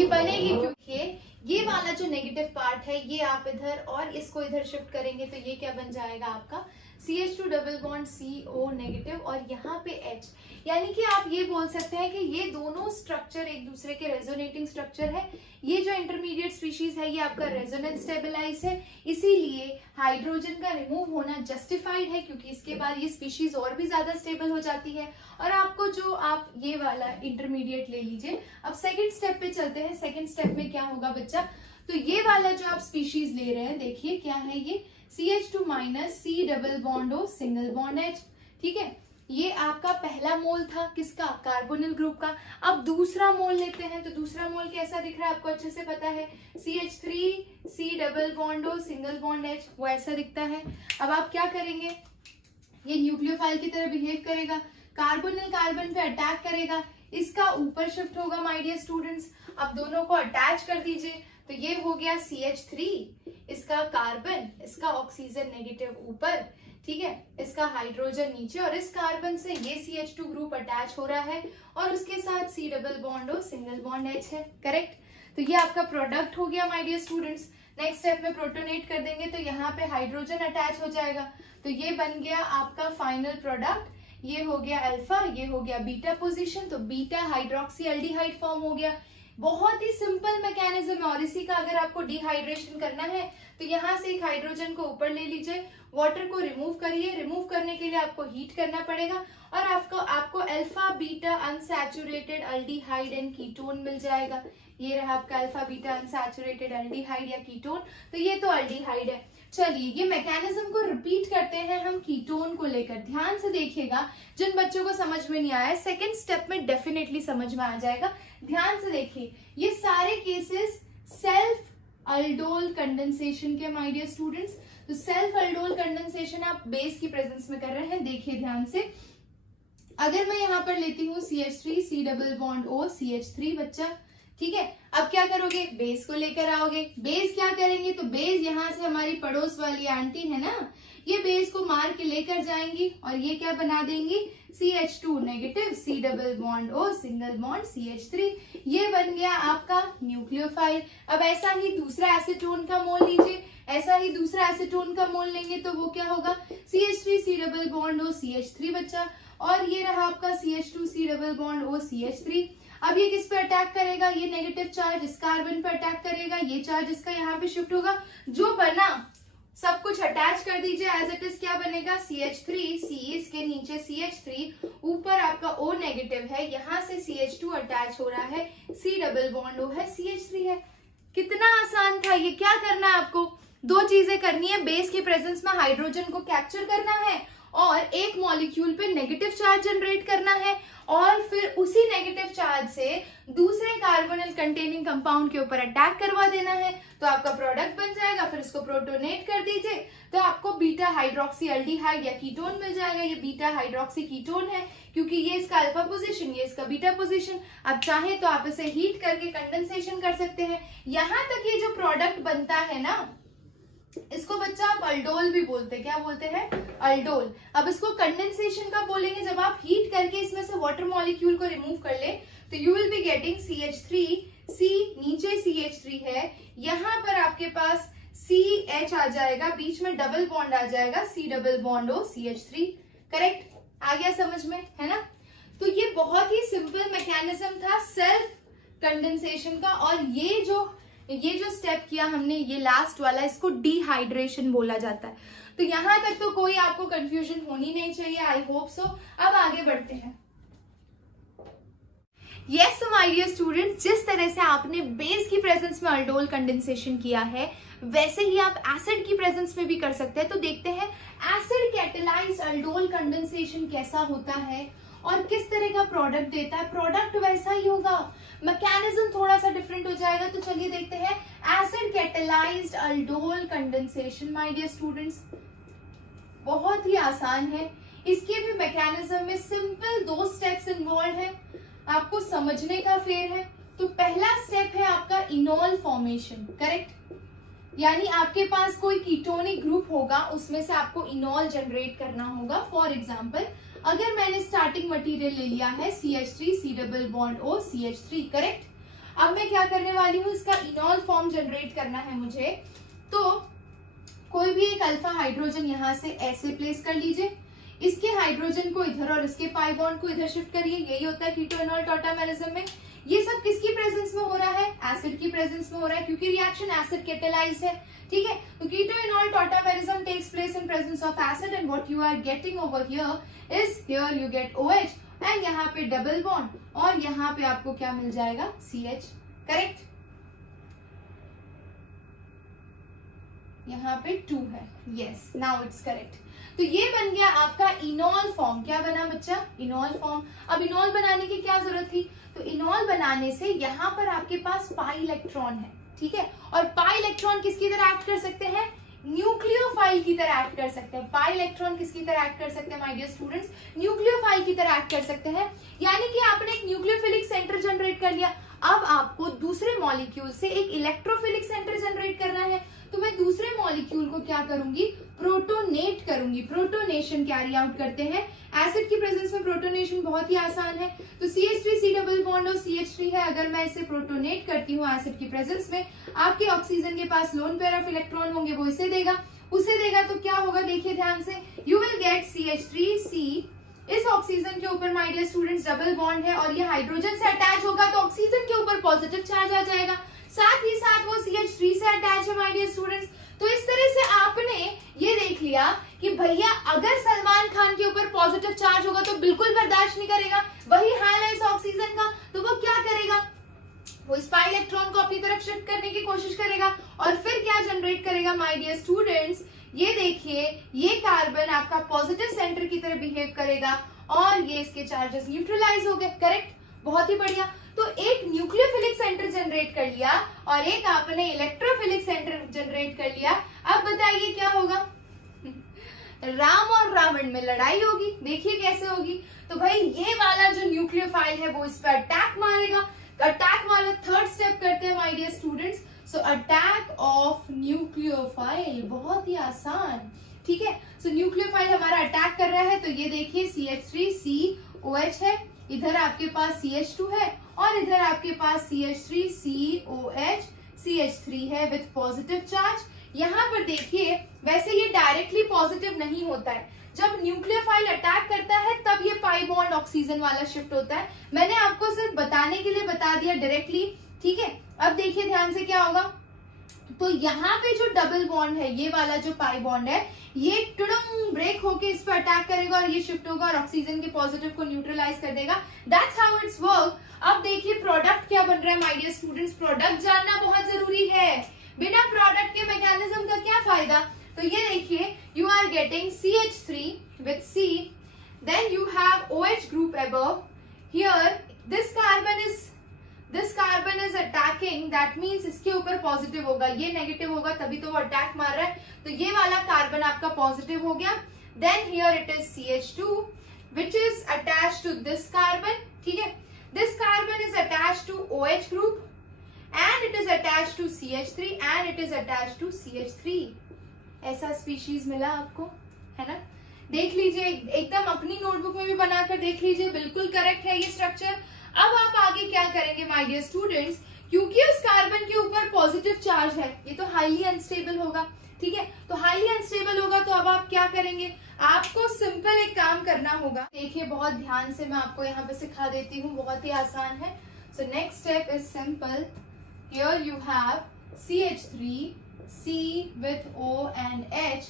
ये बनेगी क्योंकि ये वाला जो नेगेटिव पार्ट है ये आप इधर और इसको इधर शिफ्ट करेंगे, तो ये क्या बन जाएगा आपका CH2 double bond CO negative और यहाँ पे H। यानी कि आप ये बोल सकते हैं कि ये दोनों स्ट्रक्चर एक दूसरे के रेजोनेटिंग स्ट्रक्चर है। ये जो इंटरमीडिएट स्पीशीज है ये आपका रेजोनेंस स्टेबलाइज है, इसीलिए हाइड्रोजन का रिमूव होना जस्टिफाइड है, क्योंकि इसके बाद ये स्पीशीज और भी ज्यादा स्टेबल हो जाती है। और आपको जो आप ये वाला इंटरमीडिएट ले लीजिए। अब सेकेंड स्टेप पे चलते हैं। सेकेंड स्टेप में क्या होगा बच्चा, तो ये वाला जो आप स्पीशीज ले रहे हैं, देखिए क्या है ये CH2 minus C double bond O single bond H, ठीक है। ये आपका पहला मोल था किसका, कार्बोनिल ग्रुप का। अब दूसरा मोल लेते हैं, तो दूसरा मोल कैसा दिख रहा है आपको अच्छे से पता है, CH3 C double bond O single bond H, वो ऐसा दिखता है। अब आप क्या करेंगे, ये न्यूक्लियोफाइल की तरह बिहेव करेगा, कार्बोनिल कार्बन पे अटैक करेगा, इसका ऊपर शिफ्ट होगा माय डियर स्टूडेंट्स। अब दोनों को अटैच कर दीजिए, तो ये हो गया CH3, इसका कार्बन, इसका ऑक्सीजन नेगेटिव ऊपर, ठीक है, इसका हाइड्रोजन नीचे, और इस कार्बन से ये CH2 ग्रुप अटैच हो रहा है और उसके साथ C double bond O single bond H है, करेक्ट। तो ये आपका प्रोडक्ट हो गया my dear students. Next step में प्रोटोनेट कर देंगे तो यहाँ पे हाइड्रोजन अटैच हो जाएगा, तो ये बन गया आपका फाइनल प्रोडक्ट। ये हो गया अल्फा, ये हो गया बीटा पोजीशन, तो बीटा हाइड्रोक्सी एल्डिहाइड फॉर्म हो गया। बहुत ही सिंपल मैकेनिज्म है, और इसी का अगर आपको डिहाइड्रेशन करना है तो यहाँ से एक हाइड्रोजन को ऊपर ले लीजिए, वाटर को रिमूव करिए, रिमूव करने के लिए आपको हीट करना पड़ेगा और आपको alpha beta unsaturated aldehyde and ketone मिल जाएगा। ये रहा आपका अल्फा बीटा अनसैचुरेटेड एल्डिहाइड या कीटोन, तो ये तो एल्डिहाइड है। चलिए ये मैकेनिज्म को रिपीट करते हैं हम कीटोन को लेकर। ध्यान से देखिएगा, जिन बच्चों को समझ में नहीं आया सेकंड स्टेप में डेफिनेटली समझ में आ जाएगा। ध्यान से देखिए, ये सारे केसेस सेल्फ अल्डोल कंडेंसेशन के माय डियर स्टूडेंट्स। तो सेल्फ अल्डोल कंडेंसेशन आप बेस की प्रेजेंस में कर रहे हैं। देखिए ध्यान से, अगर मैं यहाँ पर लेती हूँ CH3 C double bond O CH3 बच्चा, ठीक है। अब क्या करोगे, बेस को लेकर आओगे। बेस क्या करेंगे, तो बेस यहाँ से हमारी पड़ोस वाली आंटी है ना, ये बेस को मार के लेकर जाएंगी और ये क्या बना देंगी, CH2 negative C double bond O single bond CH3। ये बन गया आपका न्यूक्लियोफाइल। अब ऐसा ही दूसरा एसीटोन का मोल लीजिए, ऐसा ही दूसरा एसीटोन का मोल लेंगे तो वो क्या होगा, CH3 C double bond O CH3 बच्चा, और ये रहा आपका CH2 C double bond O CH3। अब ये किस पे अटैक करेगा, ये नेगेटिव चार्ज इस कार्बन पे अटैक करेगा, ये चार्ज इसका यहाँ पे शिफ्ट होगा, जो बना सब कुछ अटैच कर दीजिए एज इट इज। क्या बनेगा, CH3 C, इसके नीचे CH3, ऊपर आपका O नेगेटिव है, यहाँ से CH2 अटैच हो रहा है, C डबल बॉन्ड O है, CH3 है। कितना आसान था ये। क्या करना है आपको, दो चीजें करनी है, बेस की प्रेजेंस में हाइड्रोजन को कैप्चर करना है और एक मॉलिक्यूल पे नेगेटिव चार्ज जनरेट करना है, और फिर उसी नेगेटिव चार्ज से दूसरे कार्बोनिल कंटेनिंग कंपाउंड के ऊपर अटैक करवा देना है, तो आपका प्रोडक्ट बन जाएगा। फिर इसको प्रोटोनेट कर दीजिए तो आपको बीटा हाइड्रोक्सी एल्डिहाइड या कीटोन मिल जाएगा। ये बीटा हाइड्रोक्सी कीटोन है क्योंकि ये इसका अल्फा पोजीशन, ये इसका बीटा पोजीशन। अब चाहे तो आप इसे हीट करके कंडेंसेशन कर सकते हैं। यहाँ तक ये जो प्रोडक्ट बनता है ना, इसको बच्चा आप अल्डोल भी बोलते हैं। क्या बोलते हैं, अल्डोल। अब इसको कंडेंसेशन का बोलेंगे जब आप हीट करके इसमें से वाटर मॉलिक्यूल को रिमूव कर ले, तो you will be getting CH3 C, नीचे CH3 है, यहाँ पर आपके पास CH आ जाएगा, बीच में डबल बॉन्ड आ जाएगा, C double bond O CH3, correct. आ गया समझ में, है ना। तो ये बहुत ही सिंपल मैकेनिज्म था सेल्फ कंडेंसेशन का, और ये जो स्टेप किया हमने, ये लास्ट वाला, इसको डिहाइड्रेशन बोला जाता है। तो यहां तक तो कोई आपको कंफ्यूजन होनी नहीं चाहिए, आई होप सो। अब आगे बढ़ते हैं। यस माय डियर स्टूडेंट्स, जिस तरह से आपने बेस की प्रेजेंस में अल्डोल कंडेंसेशन किया है, वैसे ही आप एसिड की प्रेजेंस में भी कर सकते हैं। तो देखते हैं एसिड कैटेलाइज्ड अल्डोल कंडेंसेशन कैसा होता है और किस तरह का प्रोडक्ट देता है। प्रोडक्ट वैसा ही होगा, मैकेनिज्म थोड़ा सा डिफरेंट हो जाएगा। तो चलिए देखते हैं acid catalysed aldol condensation my dear students. बहुत ही आसान है, इसके भी मैकेनिज्म में सिंपल 2 स्टेप्स इन्वॉल्व है, आपको समझने का फेर है। तो पहला स्टेप है आपका इनॉल फॉर्मेशन, करेक्ट। यानी आपके पास कोई कीटोनिक ग्रुप होगा, उसमें से आपको इनॉल जनरेट करना होगा। फॉर एग्जाम्पल, अगर मैंने स्टार्टिंग मटेरियल ले लिया है CH3 C double bond O CH3, correct. अब मैं क्या करने वाली हूँ, इसका इनॉल फॉर्म जनरेट करना है मुझे। तो कोई भी एक अल्फा हाइड्रोजन यहाँ से ऐसे प्लेस कर लीजिए, इसके हाइड्रोजन को इधर और इसके पाई बॉन्ड को इधर शिफ्ट करिए। यही होता है कीटो इनॉल टॉटामेरिज्म में। ये सब किसकी प्रेजेंस में हो रहा है, एसिड की प्रेजेंस में हो रहा है, क्योंकि रिएक्शन एसिड कैटेलाइज्ड है, ठीक है। तो keto enol tautomerism takes place in presence of acid, and what you are getting over here is, here you get OH, and यहाँ पे डबल बॉन्ड, और यहाँ पे आपको क्या मिल जाएगा, CH, करेक्ट। यहाँ पे 2 है, यस, नाउ इट्स करेक्ट। तो ये बन गया आपका इनॉल फॉर्म। क्या बना बच्चा? इनॉल फॉर्म। अब इनॉल बनाने की क्या जरूरत थी? तो इनॉल बनाने से यहाँ पर आपके पास पाई इलेक्ट्रॉन है, ठीक है, और पाई इलेक्ट्रॉन किसकी तरह एक्ट कर सकते हैं? न्यूक्लियोफाइल की तरह एक्ट कर सकते हैं। पाई इलेक्ट्रॉन किसकी तरह एक्ट कर सकते हैं माय डियर स्टूडेंट्स? न्यूक्लियोफाइल की तरह एक्ट कर सकते हैं। यानी कि आपने एक न्यूक्लियोफिलिक सेंटर जनरेट कर लिया। अब आपको दूसरे मॉलिक्यूल से एक इलेक्ट्रोफिलिक सेंटर जनरेट करना है, तो मैं दूसरे मॉलिक्यूल को क्या करूंगी? प्रोटोनेट करूंगी। प्रोटोनेशन कैरी आउट करते हैं। एसिड की प्रेजेंस में प्रोटोनेशन बहुत ही आसान है। तो CH3 C डबल बॉन्ड और CH3 है, अगर मैं इसे प्रोटोनेट करती हूँ एसिड की प्रेजेंस में, आपके ऑक्सीजन के पास लोन पेयर ऑफ इलेक्ट्रॉन होंगे, वो इसे देगा, उसे देगा, तो क्या होगा देखिए ध्यान से, यू विल गेट CH3C। इस ऑक्सीजन के ऊपर my dear students double bond है और ये हाइड्रोजन से अटैच होगा, तो ऑक्सीजन के ऊपर पॉजिटिव चार्ज आ जाएगा, साथ ही साथ वो CH3 से अटैच है माय डियर स्टूडेंट्स। तो इस तरह से आपने ये देख लिया कि भैया अगर सलमान खान के ऊपर पॉजिटिव चार्ज होगा तो बिल्कुल बर्दाश्त नहीं करेगा, वही हाल है इस ऑक्सीजन का, तो वो क्या करेगा? वो इस पाई इलेक्ट्रॉन को अपनी तरफ शिफ्ट करने की कोशिश करेगा और फिर क्या जनरेट करेगा माय डियर स्टूडेंट्स? ये देखिए, ये कार्बन आपका पॉजिटिव सेंटर की तरह बिहेव करेगा और ये इसके चार्जेस न्यूट्रलाइज हो गए। करेक्ट, बहुत ही बढ़िया। तो एक न्यूक्लियोफिलिक सेंटर जनरेट कर लिया और एक आपने इलेक्ट्रोफिलिक सेंटर जनरेट कर लिया। अब बताइए क्या होगा? राम और रावण में लड़ाई होगी। देखिए कैसे होगी। तो भाई ये वाला जो न्यूक्लियोफाइल है वो इस पर अटैक मारेगा। अटैक वाला थर्ड स्टेप करते हैं my dear students. So attack of nucleophile, बहुत ही आसान, ठीक है। सो न्यूक्लियोफाइल हमारा अटैक कर रहा है, तो ये देखिए CH3COH है, इधर आपके पास CH2 है और इधर आपके पास CH3COH CH3 है विथ पॉजिटिव चार्ज। यहाँ पर देखिए, वैसे ये डायरेक्टली पॉजिटिव नहीं होता है, जब न्यूक्लियोफाइल अटैक करता है तब ये पाई बॉन्ड ऑक्सीजन वाला शिफ्ट होता है। मैंने आपको सिर्फ बताने के लिए बता दिया डायरेक्टली, ठीक है। अब देखिए ध्यान से क्या होगा। तो यहाँ पे जो डबल बॉन्ड है, ये वाला जो पाई बॉन्ड है, ये टुडंग ब्रेक होके इस पर अटैक करेगा और ये शिफ्ट होगा और ऑक्सीजन के पॉजिटिव को न्यूट्रलाइज कर देगा। That's how it's work. अब देखिए प्रोडक्ट क्या बन रहा है माय डियर स्टूडेंट्स। प्रोडक्ट जानना बहुत जरूरी है, बिना प्रोडक्ट के मैकेनिज्म का क्या फायदा। तो ये देखिए, you are getting CH3 with C, then you have OH group above. Here this carbon is attacking, that means इसके ऊपर पॉजिटिव होगा, ये नेगेटिव होगा, तभी तो वो अटैक मार रहा है। तो ये वाला कार्बन आपका पॉजिटिव हो गया। Then here it is CH2 which is attached to this carbon, ठीक है। This carbon is attached to OH group and it is attached to CH3 and it is attached to CH3। ऐसा species मिला आपको, है ना। देख लीजिए, एकदम अपनी नोटबुक में भी बनाकर देख लीजिए, बिल्कुल करेक्ट है ये स्ट्रक्चर। अब आप आगे क्या करेंगे माय डियर स्टूडेंट्स, क्योंकि उस कार्बन के ऊपर पॉजिटिव चार्ज है, ये तो हाईली अनस्टेबल होगा, ठीक है। तो हाईली अनस्टेबल होगा, तो अब आप क्या करेंगे? आपको सिंपल एक काम करना होगा। देखिए बहुत ध्यान से मैं आपको यहाँ पे सिखा देती हूँ, बहुत ही आसान है। So next step is simple. Here you have CH3C with O and H,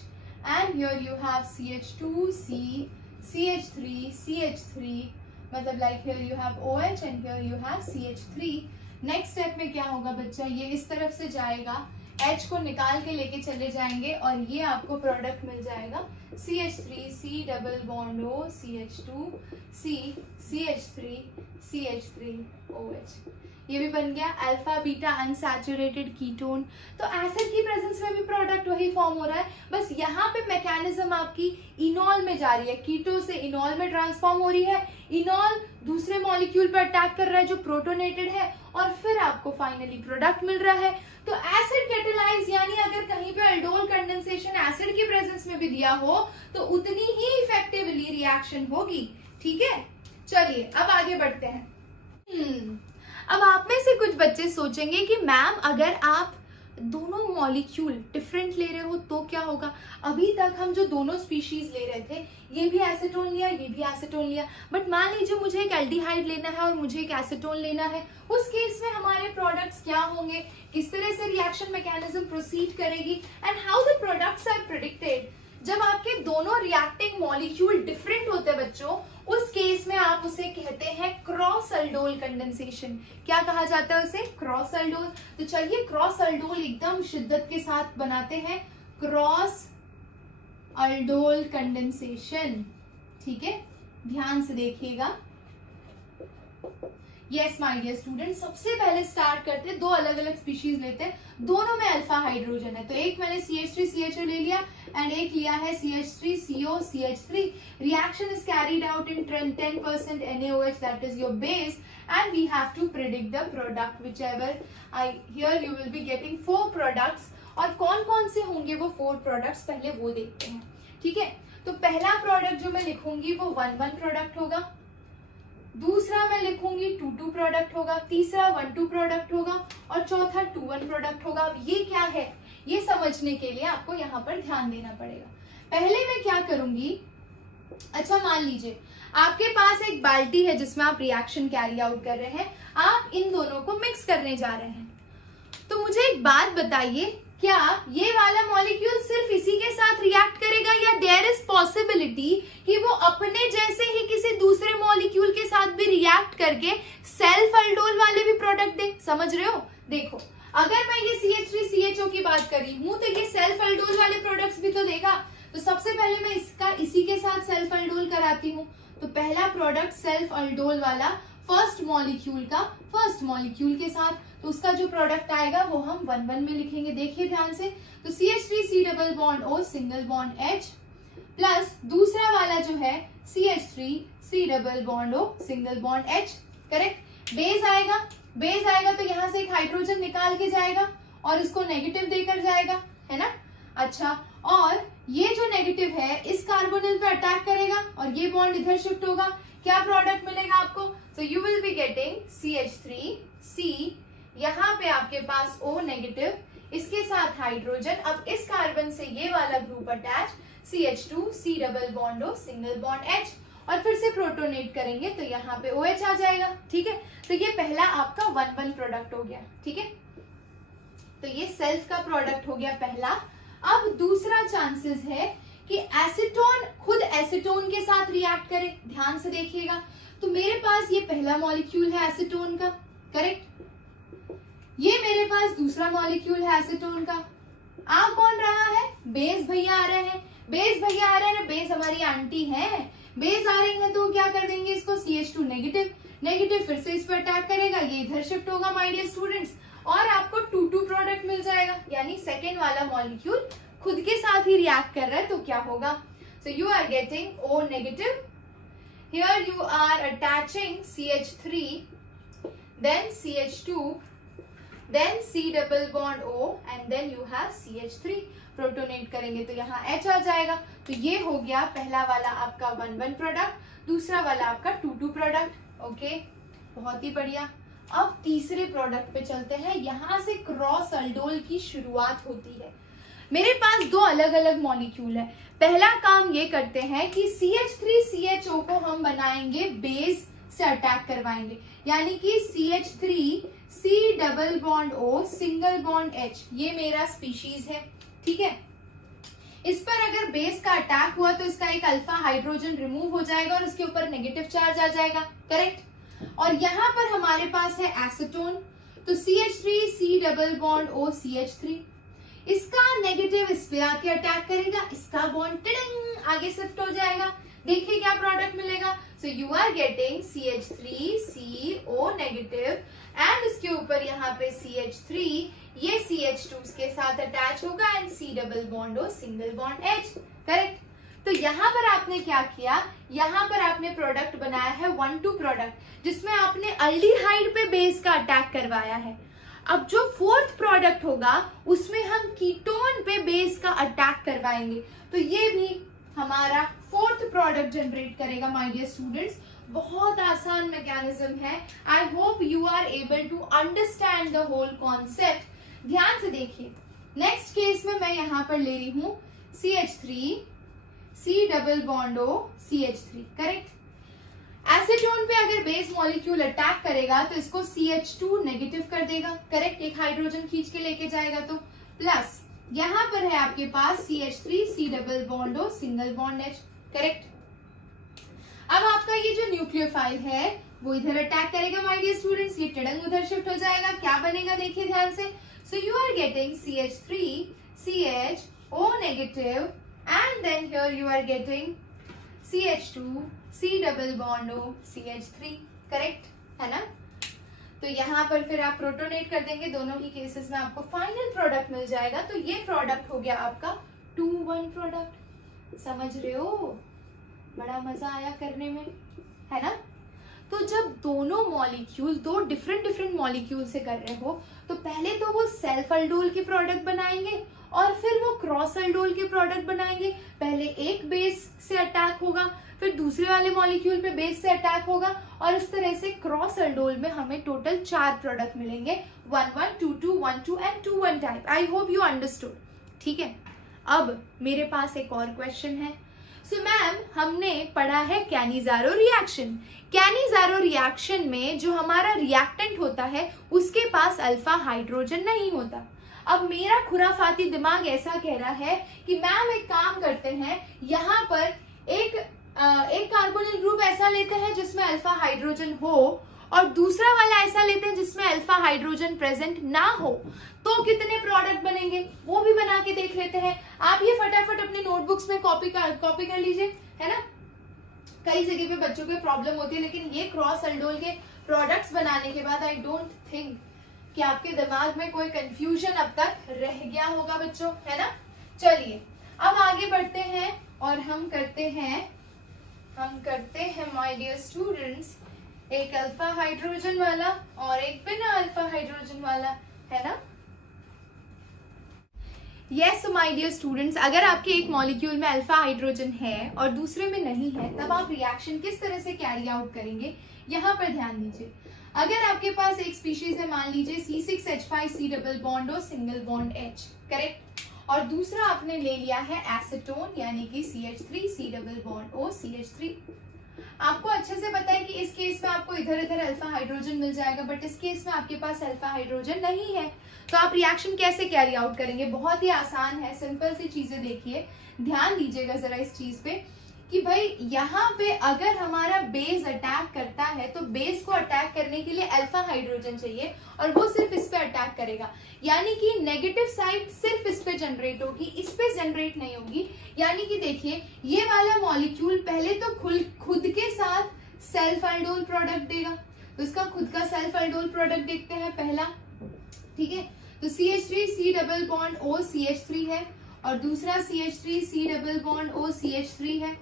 and here you have CH2C, CH3, CH3, मतलब like here you have OH and here you have CH3। Next step में क्या होगा बच्चा, ये इस तरफ से जाएगा, H को निकाल के लेके चले जाएंगे और ये आपको प्रोडक्ट मिल जाएगा CH3C double bond O CH2C CH3 CH3OH। ये भी बन गया अल्फा बीटा अनसैचुरेटेड कीटोन। तो एसिड की प्रेजेंस में भी प्रोडक्ट वही फॉर्म हो रहा है, बस यहाँ पे मैकेनिज्म आपकी इनॉल में जा रही है, कीटो से इनॉल में ट्रांसफॉर्म हो रही है। इनॉल दूसरे मॉलिक्यूल पर अटैक कर रहा है जो प्रोटोनेटेड है और फिर आपको फाइनली प्रोडक्ट मिल रहा है। तो एसिड कैटेलाइज, यानी अगर कहीं पे अल्डोल कंडेंसेशन एसिड की प्रेजेंस में भी दिया हो तो उतनी ही इफेक्टिवली रिएक्शन होगी, ठीक है। चलिए अब आगे बढ़ते हैं। अब आप में से कुछ बच्चे सोचेंगे कि मैम अगर आप दोनों मॉलिक्यूल डिफरेंट ले रहे हो तो क्या होगा। अभी तक हम जो दोनों स्पीशीज ले रहे थे, ये भी एसीटोन लिया, ये भी एसीटोन लिया, बट मान लीजिए मुझे एक एल्डिहाइड लेना है और मुझे एक एसीटोन लेना है। उस केस में हमारे प्रोडक्ट्स क्या होंगे, किस तरह से रिएक्शन मैकेनिज्म प्रोसीड करेगी and how the products are predicted. जब आपके दोनों रिएक्टिंग मॉलिक्यूल डिफरेंट होते हैं बच्चों, उस केस में आप उसे कहते हैं क्रॉस अल्डोल कंडेंसेशन। क्या कहा जाता है उसे? Cross aldol. तो चलिए क्रॉस अल्डोल एकदम शिद्दत के साथ बनाते हैं। Cross aldol condensation. ठीक है, ध्यान से देखिएगा। यस माय डियर स्टूडेंट, सबसे पहले स्टार्ट करते हैं, दो अलग अलग स्पीशीज लेते हैं, दोनों में अल्फा हाइड्रोजन है। तो एक मैंने CH3CHO ले लिया एंड एक लिया है CH3COCH3। Reaction is carried out in 10% NaOH, that is your base, and we have to predict the product whichever here you will be getting 4 products। और कौन कौन से होंगे वो 4 products, पहले वो देखते हैं। ठीक है, तो पहला प्रोडक्ट जो मैं लिखूंगी वो 1,1 प्रोडक्ट होगा, दूसरा मैं लिखूंगी 2,2 प्रोडक्ट होगा, तीसरा 1,2 प्रोडक्ट होगा और चौथा 2,1 प्रोडक्ट होगा। अब ये क्या है, ये समझने के लिए आपको यहाँ पर ध्यान देना पड़ेगा। पहले मैं क्या करूंगी, अच्छा मान लीजिए आपके पास एक बाल्टी है जिसमें आप रिएक्शन कैरी आउट कर रहे हैं, आप इन दोनों को मिक्स करने जा रहे हैं। तो मुझे एक बात बताइए, क्या ये वाला मॉलिक्यूल सिर्फ इसी के साथ रिएक्ट करेगा या देयर इज पॉसिबिलिटी कि वो अपने जैसे ही किसी दूसरे मॉलिक्यूल के साथ भी रिएक्ट करके सेल्फ अल्डोल वाले भी प्रोडक्ट दे? समझ रहे हो? देखो, अगर मैं ये CH3CHO की बात कर रही हूं तो ये सेल्फ अल्डोल वाले प्रोडक्ट्स भी तो देगा। तो सबसे पहले मैं इसका इसी के साथ सेल्फ अल्डोल कराती हूँ। तो पहला प्रोडक्ट सेल्फ अल्डोल वाला फर्स्ट मॉलिक्यूल के साथ, तो उसका जो प्रोडक्ट आएगा वो हम 1,1 में लिखेंगे। देखिए ध्यान से, तो CH3C double bond O single bond H plus दूसरा वाला जो है CH3C double bond O single bond H। Correct, base आएगा तो यहाँ से एक हाइड्रोजन निकाल के जाएगा और इसको नेगेटिव देकर जाएगा, है ना। अच्छा, और ये जो नेगेटिव है इस कार्बोनिल पे अटैक करेगा और ये बॉन्ड इधर शिफ्ट होगा। क्या प्रोडक्ट मिलेगा आपको? So you will be getting CH3C, यहाँ पे आपके पास O नेगेटिव, इसके साथ हाइड्रोजन। अब इस कार्बन से ये वाला group attach, CH2C double bond O single bond H, और फिर से प्रोटोनेट करेंगे तो यहाँ पे OH आ जाएगा। ठीक है, तो ये पहला आपका 1,1 प्रोडक्ट हो गया। ठीक है, तो ये सेल्फ का प्रोडक्ट हो गया पहला। अब दूसरा चांसेस है कि एसीटोन खुद एसीटोन के साथ रिएक्ट करे। ध्यान से देखिएगा, तो मेरे पास ये पहला मॉलिक्यूल है एसीटोन का, करेक्ट, ये मेरे पास दूसरा मॉलिक्यूल है एसीटोन का। आ कौन रहा है? बेस भैया आ रहे हैं, बेस हमारी आंटी है, बेस आ रही है तो क्या कर देंगे इसको, CH2 नेगेटिव फिर से इस पर अटैक करेगा, ये इधर शिफ्ट होगा माय डियर स्टूडेंट्स, और आपको 2,2 प्रोडक्ट मिल जाएगा। यानी सेकेंड वाला मॉलिक्यूल खुद के साथ ही रिएक्ट कर रहा है, तो क्या होगा, so you are getting O negative, here you are attaching CH3, then CH2, then C double bond O and then you have CH3। Protonate करेंगे तो यहाँ H आ जाएगा। तो ये हो गया पहला वाला आपका 1,1 प्रोडक्ट, दूसरा वाला आपका 2,2 प्रोडक्ट। ओके, बहुत ही बढ़िया। अब तीसरे प्रोडक्ट पे चलते हैं। यहाँ से क्रॉस अल्डोल की शुरुआत होती है। मेरे पास दो अलग अलग मॉलिक्यूल है। पहला काम ये करते हैं कि CH3CHO को हम बनाएंगे बेस से अटैक करवाएंगे, यानी कि CH3C double bond O single bond H, ये मेरा स्पीशीज है। ठीक है, इस पर अगर बेस का अटैक हुआ तो इसका एक अल्फा हाइड्रोजन रिमूव हो जाएगा और इसके ऊपर नेगेटिव चार्ज आ जाएगा, करेक्ट। और यहाँ पर हमारे पास है एसीटोन, तो CH3C double bond O CH3, इसका नेगेटिव इस पे आके अटैक करेगा, इसका बॉन्ड टिडिंग आगे शिफ्ट हो जाएगा। देखिए क्या प्रोडक्ट मिलेगा, so you are getting CH3CO negative and इसके ऊपर यहाँ पे CH3, ये CH2 के साथ अटैच होगा and C double bond O single bond H, correct. तो यहाँ पर आपने क्या किया, यहाँ पर आपने प्रोडक्ट बनाया है 1,2 प्रोडक्ट, जिसमें आपने अल्डिहाइड पे बेस का अटैक करवाया है। अब जो फोर्थ प्रोडक्ट होगा उसमें हम कीटोन पे बेस का अटैक करवाएंगे, तो ये भी हमारा फोर्थ प्रोडक्ट जनरेट करेगा माय डियर स्टूडेंट्स। बहुत आसान मैकेनिज्म है। I hope you are able to understand the whole concept. ध्यान से देखिए, नेक्स्ट केस में मैं यहाँ पर ले रही हूँ CH3C double bond O CH3, correct. Acetone पे अगर बेस मॉलिक्यूल अटैक करेगा तो इसको CH2 नेगेटिव कर देगा, करेक्ट, एक हाइड्रोजन खींच के लेके जाएगा, तो प्लस यहाँ पर है आपके पास CH3C double bond O single bond H, correct. अब आपका ये जो न्यूक्लियोफाइल है वो इधर अटैक करेगा माय डियर स्टूडेंट्स, ये टिडंग उधर शिफ्ट हो जाएगा। क्या बनेगा देखिए ध्यान से, so you are getting CH3CH O negative and and then here you are getting CH2 C double bond O CH3, correct है ना। तो यहाँ पर फिर आप प्रोटोनेट कर देंगे, दोनों ही केसेस में आपको फाइनल प्रोडक्ट मिल जाएगा। तो ये प्रोडक्ट हो गया आपका 2-1 प्रोडक्ट। समझ रहे हो, बड़ा मजा आया करने में, है ना। तो जब दोनों मॉलिक्यूल दो डिफरेंट मॉलिक्यूल से कर रहे हो तो पहले तो वो सेल्फ अल्डोल के प्रोडक्ट बनाएंगे और फिर वो क्रॉस अल्डोल के प्रोडक्ट बनाएंगे। पहले एक बेस से अटैक होगा, फिर दूसरे वाले मॉलिक्यूल पे बेस से अटैक होगा और इस तरह से क्रॉस अल्डोल में हमें टोटल 4 प्रोडक्ट मिलेंगे, 1-1, 2-2, 1-2 and 2-1 type. I hope you understood, ठीक है। अब मेरे पास एक और क्वेश्चन है। सो मैम, हमने पढ़ा है कैनिज़ारो रिएक्शन। कैनिज़ारो रिएक्शन में जो हमारा रिएक्टेंट होता है उसके पास अल्फा हाइड्रोजन नहीं होता। अब मेरा खुराफाती दिमाग ऐसा कह रहा है कि मैम एक काम करते हैं, यहाँ पर एक कार्बोनिल ग्रुप ऐसा लेते हैं जिसमें अल्फा हाइड्रोजन हो और दूसरा वाला ऐसा लेते हैं जिसमें अल्फा हाइड्रोजन प्रेजेंट ना हो, तो कितने प्रोडक्ट बनेंगे वो भी बना के देख लेते हैं। आप ये फटाफट अपने नोटबुक्स में कॉपी कर लीजिए, है ना। कई जगह पे बच्चों को प्रॉब्लम होती है, लेकिन ये क्रॉस अल्डोल के प्रोडक्ट्स बनाने के बाद आई डोंट थिंक कि आपके दिमाग में कोई कंफ्यूजन अब तक रह गया होगा बच्चों, है ना। चलिए अब आगे बढ़ते हैं और हम करते हैं माय डियर स्टूडेंट्स, एक अल्फा हाइड्रोजन वाला और एक बिना अल्फा हाइड्रोजन वाला, है ना। यस माय डियर स्टूडेंट्स, अगर आपके एक मॉलिक्यूल में अल्फा हाइड्रोजन है और दूसरे में नहीं है, तब आप रिएक्शन किस तरह से कैरी आउट करेंगे, यहाँ पर ध्यान दीजिए। अगर आपके पास एक स्पीशीज है, मान लीजिए C6H5 C double bond O single bond H, correct, और दूसरा आपने ले लिया है एसीटोन यानी कि CH3 C double bond O CH3। आपको अच्छे से पता है कि इस केस में आपको इधर इधर अल्फा हाइड्रोजन मिल जाएगा, बट इस केस में आपके पास अल्फा हाइड्रोजन नहीं है, तो आप रिएक्शन कैसे कैरी आउट करेंगे। बहुत ही आसान है, सिंपल सी चीजें देखिए, ध्यान दीजिएगा जरा इस चीज पे कि भाई यहाँ पे अगर हमारा बेस अटैक करता है तो बेस को अटैक करने के लिए अल्फा हाइड्रोजन चाहिए और वो सिर्फ इस पे अटैक करेगा, यानी कि नेगेटिव साइड सिर्फ इस पे जनरेट होगी, इस पे जनरेट नहीं होगी। यानी कि देखिए ये वाला मॉलिक्यूल पहले तो खुद के साथ सेल्फ अल्डोल प्रोडक्ट देगा, तो इसका खुद का सेल्फ अल्डोल प्रोडक्ट देखते हैं पहला, ठीक है। तो CH3 C double bond O CH3 है और दूसरा CH3 C double bond O CH3 है।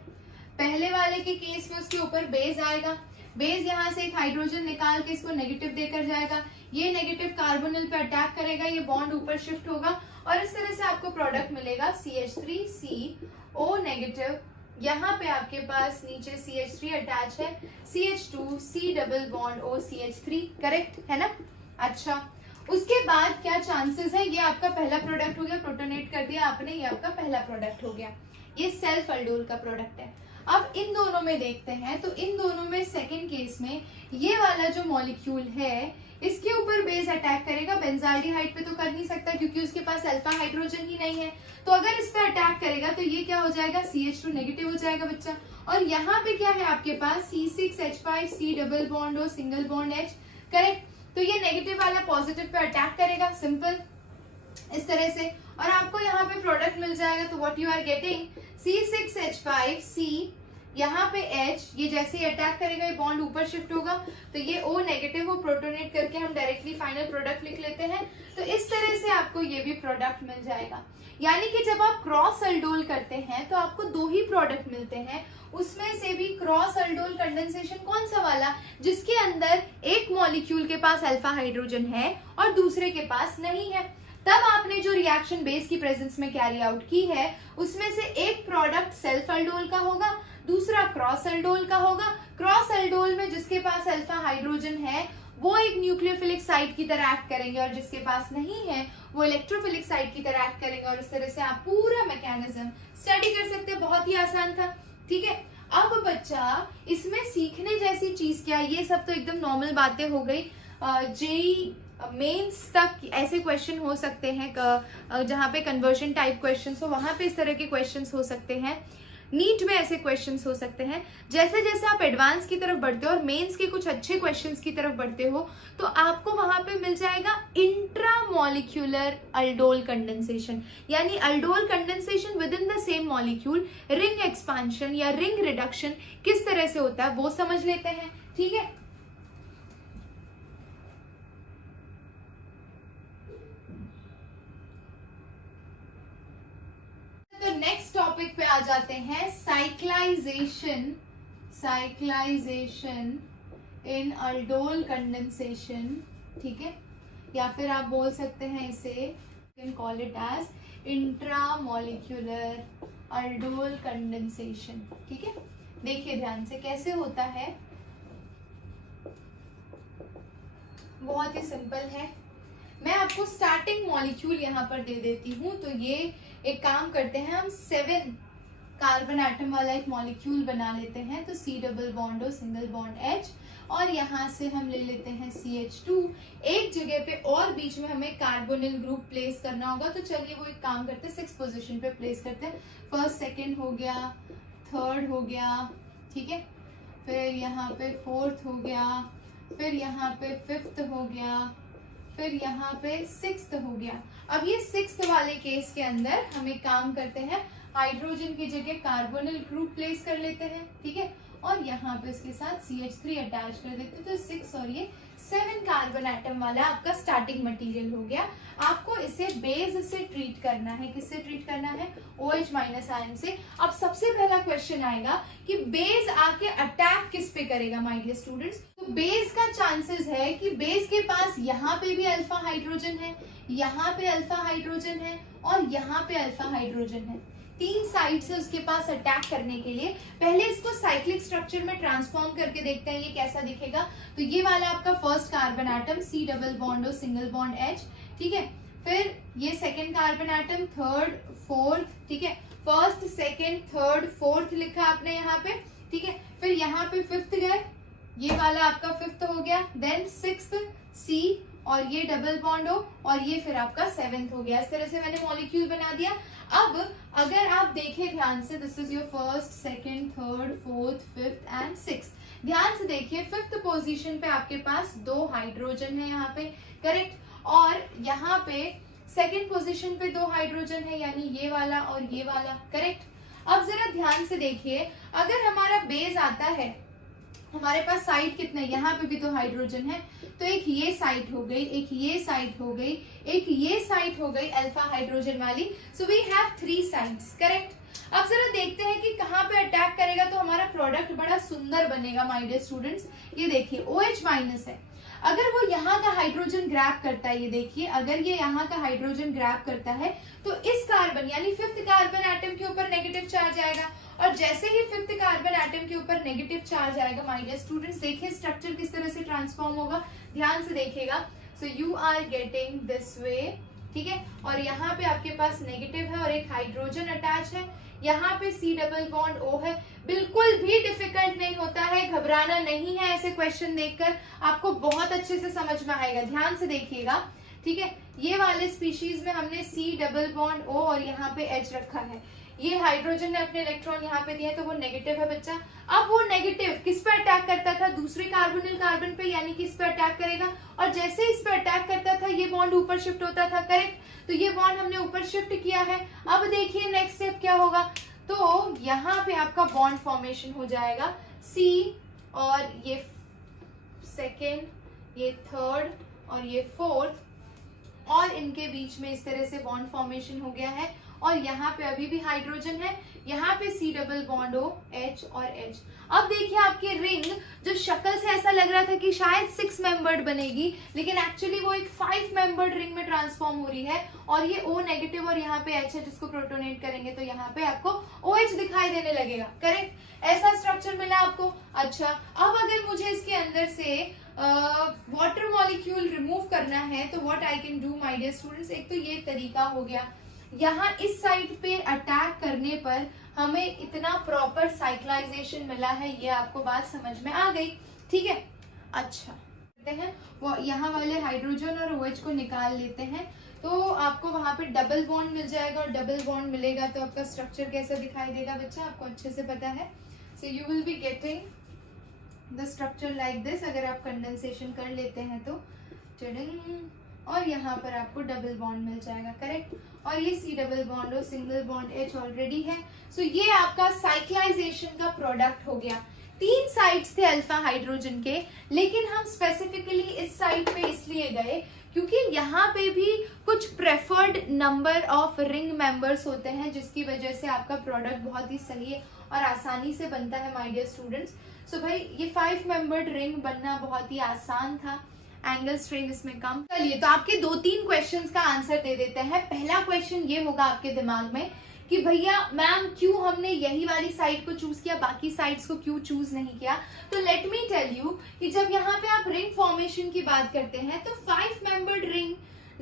पहले वाले के केस में उसके ऊपर बेस आएगा, बेस यहाँ से एक हाइड्रोजन निकाल के इसको नेगेटिव देकर जाएगा, ये नेगेटिव कार्बोनिल पे अटैक करेगा, ये बॉन्ड ऊपर शिफ्ट होगा और इस तरह से आपको प्रोडक्ट मिलेगा CH3CO नेगेटिव। यहाँ पे आपके पास नीचे CH3 अटैच है, CH2 C double bond O CH3, correct है ना। अच्छा, उसके बाद क्या चांसेस है, ये आपका पहला प्रोडक्ट हो गया, प्रोटोनेट कर दिया आपने, ये आपका पहला प्रोडक्ट हो गया, ये सेल्फ अल्डोल का प्रोडक्ट है। अब इन दोनों में देखते हैं, तो इन दोनों में सेकंड केस में ये वाला जो मॉलिक्यूल है इसके ऊपर बेस अटैक करेगा, बेंजाल्डिहाइड पे तो कर नहीं सकता क्योंकि उसके पास अल्फा हाइड्रोजन ही नहीं है, तो अगर इस पे अटैक करेगा तो ये क्या हो जाएगा, CH2 नेगेटिव हो जाएगा बच्चा। और यहाँ पे क्या है आपके पास C6H5 C double bond O single bond H, correct, तो ये नेगेटिव वाला पॉजिटिव पे अटैक करेगा, सिंपल इस तरह से, और आपको यहाँ पे प्रोडक्ट मिल जाएगा। तो what you are getting, C6H5 C यहाँ पे H, ये जैसे ही अटैक करेगा ये बॉन्ड ऊपर शिफ्ट होगा, तो ये O नेगेटिव को प्रोटोनेट करके हम डायरेक्टली फाइनल प्रोडक्ट लिख लेते हैं। तो इस तरह से आपको ये भी प्रोडक्ट मिल जाएगा। यानी कि जब आप क्रॉस अल्डोल करते हैं तो आपको 2 ही प्रोडक्ट मिलते हैं, उसमें से भी क्रॉस अल्डोल कंडेंसेशन कौन सा वाला, जिसके अंदर एक मॉलिक्यूल के पास अल्फा हाइड्रोजन है और दूसरे के पास नहीं है। तब आपने जो रिएक्शन बेस की प्रेजेंस में कैरी आउट की है उसमें से एक प्रोडक्ट सेल्फ अल्डोल का होगा, दूसरा क्रॉस अल्डोल का होगा। क्रॉस अल्डोल में जिसके पास अल्फा हाइड्रोजन है वो एक न्यूक्लियोफिलिक साइट की तरह एक्ट करेंगे और जिसके पास नहीं है वो इलेक्ट्रोफिलिक साइट की तरह एक्ट करेंगे, और इस तरह से आप पूरा मैकेनिज्म स्टडी कर सकते हैं। बहुत ही आसान था, ठीक है। अब बच्चा इसमें सीखने जैसी चीज क्या, ये सब तो एकदम नॉर्मल बातें हो गई। जेई मेंस तक ऐसे क्वेश्चन हो सकते हैं जहां पे कन्वर्जन टाइप क्वेश्चंस हो, वहां पे इस तरह के क्वेश्चंस हो सकते हैं। नीट में ऐसे क्वेश्चंस हो सकते हैं। जैसे जैसे आप एडवांस की तरफ बढ़ते हो और मेंस के कुछ अच्छे क्वेश्चंस की तरफ बढ़ते हो तो आपको वहां पे मिल जाएगा इंट्रामॉलिक्यूलर अल्डोल कंडेंसेशन, यानी aldol condensation with in the same molecule. Ring expansion या रिंग रिडक्शन किस तरह से होता है वो समझ लेते हैं, ठीक है। तो नेक्स्ट टॉपिक पे आ जाते हैं, cyclisation. Cyclisation in aldol condensation, ठीक है, या फिर आप बोल सकते हैं इसे, can call it as intramolecular aldol condensation, ठीक है। देखिए ध्यान से कैसे होता है, बहुत ही सिंपल है। मैं आपको स्टार्टिंग मॉलिक्यूल यहाँ पर दे देती हूँ। तो ये एक काम करते हैं, हम 7 कार्बन एटम वाला एक मॉलिक्यूल बना लेते हैं। तो C double bond O single bond H, और यहाँ से हम ले लेते हैं CH2। एक जगह पे और बीच में हमें कार्बोनिल ग्रुप प्लेस करना होगा, तो चलिए वो एक काम करते हैं, 6 पोजीशन पे प्लेस करते हैं। फर्स्ट, सेकंड हो गया, थर्ड हो गया, ठीक है, फिर यहाँ पे फोर्थ हो गया, फिर यहाँ पे फिफ्थ हो गया, फिर यहाँ पे 6th हो गया। अब ये 6th वाले केस के अंदर हम एक काम करते हैं, हाइड्रोजन की जगह कार्बोनिल ग्रुप प्लेस कर लेते हैं, ठीक है, और यहाँ पे इसके साथ CH3 अटैच कर देते हैं। तो 6 और ये 7 कार्बन एटम वाला आपका स्टार्टिंग मटेरियल हो गया। आपको इसे बेस से ट्रीट करना है। किससे ट्रीट करना है? OH माइनस आयन से। अब सबसे पहला क्वेश्चन आएगा कि बेस आके अटैक किस पे करेगा माय डियर स्टूडेंट्स। तो बेस का चांसेस है कि बेस के पास यहाँ पे भी अल्फा हाइड्रोजन है, यहाँ पे अल्फा हाइड्रोजन है और यहाँ पे अल्फा हाइड्रोजन है। 3 साइड से उसके पास अटैक करने के लिए पहले इसको साइक्लिक स्ट्रक्चर में ट्रांसफॉर्म करके देखते हैं ये कैसा दिखेगा। तो ये वाला आपका first carbon atom C double bond O single bond H, ठीक है, फिर ये second carbon atom, third, fourth, ठीक है, फर्स्ट, सेकेंड, थर्ड, फोर्थ लिखा आपने यहाँ पे, ठीक है, फिर यहाँ पे फिफ्थ गए, ये वाला आपका फिफ्थ हो गया, देन 6th C और ये डबल बॉन्ड O और ये फिर आपका 7th हो गया। इस तरह से मैंने मॉलिक्यूल बना दिया। अब अगर आप देखें ध्यान से, this is your first, second, third, fourth, fifth and 6th। ध्यान से देखिए, 5th पोजीशन पे आपके पास 2 हाइड्रोजन है यहाँ पे, करेक्ट, और यहाँ पे 2nd पोजीशन पे 2 हाइड्रोजन है, यानी ये वाला और ये वाला, करेक्ट। अब जरा ध्यान से देखिए, अगर हमारा बेस आता है, हमारे पास साइड कितने, यहाँ पे भी 2 हाइड्रोजन है, तो एक ये साइड हो गई, एक ये साइड हो गई, एक ये साइड हो गई अल्फा हाइड्रोजन वाली। So we have 3 sides, correct. अब जरा देखते हैं कि कहाँ पे अटैक करेगा तो हमारा प्रोडक्ट बड़ा सुंदर बनेगा माय डियर स्टूडेंट्स। ये देखिए OH माइनस है, अगर वो यहाँ का हाइड्रोजन ग्रैब करता है, ये देखिए, अगर ये यहाँ का हाइड्रोजन ग्रैब करता है तो इस कार्बन यानी 5th कार्बन एटम के ऊपर नेगेटिव चार्ज आएगा, और जैसे ही 5th कार्बन एटम के ऊपर नेगेटिव चार्ज आएगा माय डियर स्टूडेंट्स, देखिए स्ट्रक्चर किस तरह से ट्रांसफॉर्म होगा, ध्यान से देखिएगा। So you are getting this way, ठीक है, और यहाँ पे आपके पास नेगेटिव है और एक हाइड्रोजन अटैच है, यहाँ पे C डबल बॉन्ड O है। बिल्कुल भी डिफिकल्ट नहीं होता है, घबराना नहीं है, ऐसे क्वेश्चन देखकर आपको बहुत अच्छे से समझ में आएगा। ध्यान से देखिएगा, ठीक है, ये वाले स्पीशीज में हमने C डबल बॉन्ड O और यहाँ पे H रखा है, ये हाइड्रोजन ने अपने इलेक्ट्रॉन यहाँ पे दिए तो वो नेगेटिव है बच्चा। अब वो नेगेटिव किस पे अटैक करता था? दूसरे कार्बोनिल कार्बन पे, यानी कि इस पे अटैक करेगा, और जैसे इस पे अटैक करता था ये बॉन्ड ऊपर शिफ्ट होता था, करेक्ट। तो ये बॉन्ड हमने ऊपर शिफ्ट किया है। अब देखिए नेक्स्ट स्टेप क्या होगा, तो यहाँ पे आपका बॉन्ड फॉर्मेशन हो जाएगा, C और ये सेकेंड, ये थर्ड और ये फोर्थ, और इनके बीच में इस तरह से बॉन्ड फॉर्मेशन हो गया है, और यहाँ पे अभी भी हाइड्रोजन है, यहाँ पे C double bond O H और H। अब देखिए आपकी रिंग जो शक्ल से ऐसा लग रहा था कि शायद 6 मेंबर्ड बनेगी, लेकिन एक्चुअली वो एक 5 मेंबर्ड रिंग में ट्रांसफॉर्म हो रही है, और ये O नेगेटिव और यहाँ पे H है, जिसको प्रोटोनेट करेंगे तो यहाँ पे आपको OH दिखाई देने लगेगा, करेक्ट। ऐसा स्ट्रक्चर मिला आपको। अच्छा, अब अगर मुझे इसके अंदर से वाटर मॉलिक्यूल रिमूव करना है तो what I can do my dear students, एक तो ये तरीका हो गया, यहाँ इस साइड पे अटैक करने पर हमें इतना प्रॉपर साइक्लाइजेशन मिला है, ये आपको बात समझ में आ गई, ठीक है। अच्छा, हैं वो यहाँ वाले हाइड्रोजन और OH को निकाल लेते हैं। तो आपको वहां पे डबल बॉन्ड मिल जाएगा, और डबल बॉन्ड मिलेगा तो आपका स्ट्रक्चर कैसा दिखाई देगा बच्चा, आपको अच्छे से पता है। So you will be getting the structure like this, अगर आप कंडेंसेशन कर लेते हैं तो और यहाँ पर आपको डबल बॉन्ड मिल जाएगा, करेक्ट। और ये सी डबल बॉन्ड और सिंगल बॉन्ड एच ऑलरेडी है। सो ये आपका साइक्लाइजेशन का प्रोडक्ट हो गया। 3 साइड्स थे अल्फा हाइड्रोजन के, लेकिन हम स्पेसिफिकली इस साइड पे इसलिए गए क्योंकि यहाँ पे भी कुछ preferred number of ring members होते हैं, जिसकी वजह से आपका प्रोडक्ट बहुत ही सही है और आसानी से बनता है माय डियर स्टूडेंट्स। सो भाई ये 5 मेंबर्ड रिंग बनना बहुत ही आसान था, एंगल स्ट्रेन इसमें कम। चलिए तो आपके 2-3 क्वेश्चंस का आंसर दे देते हैं। पहला क्वेश्चन ये होगा आपके दिमाग में कि भैया मैम क्यों हमने यही वाली साइड को चूज किया, बाकी साइड्स को क्यों चूज नहीं किया। तो लेट मी टेल यू कि जब यहाँ पे आप रिंग फॉर्मेशन की बात करते हैं तो 5 मेंबर्ड रिंग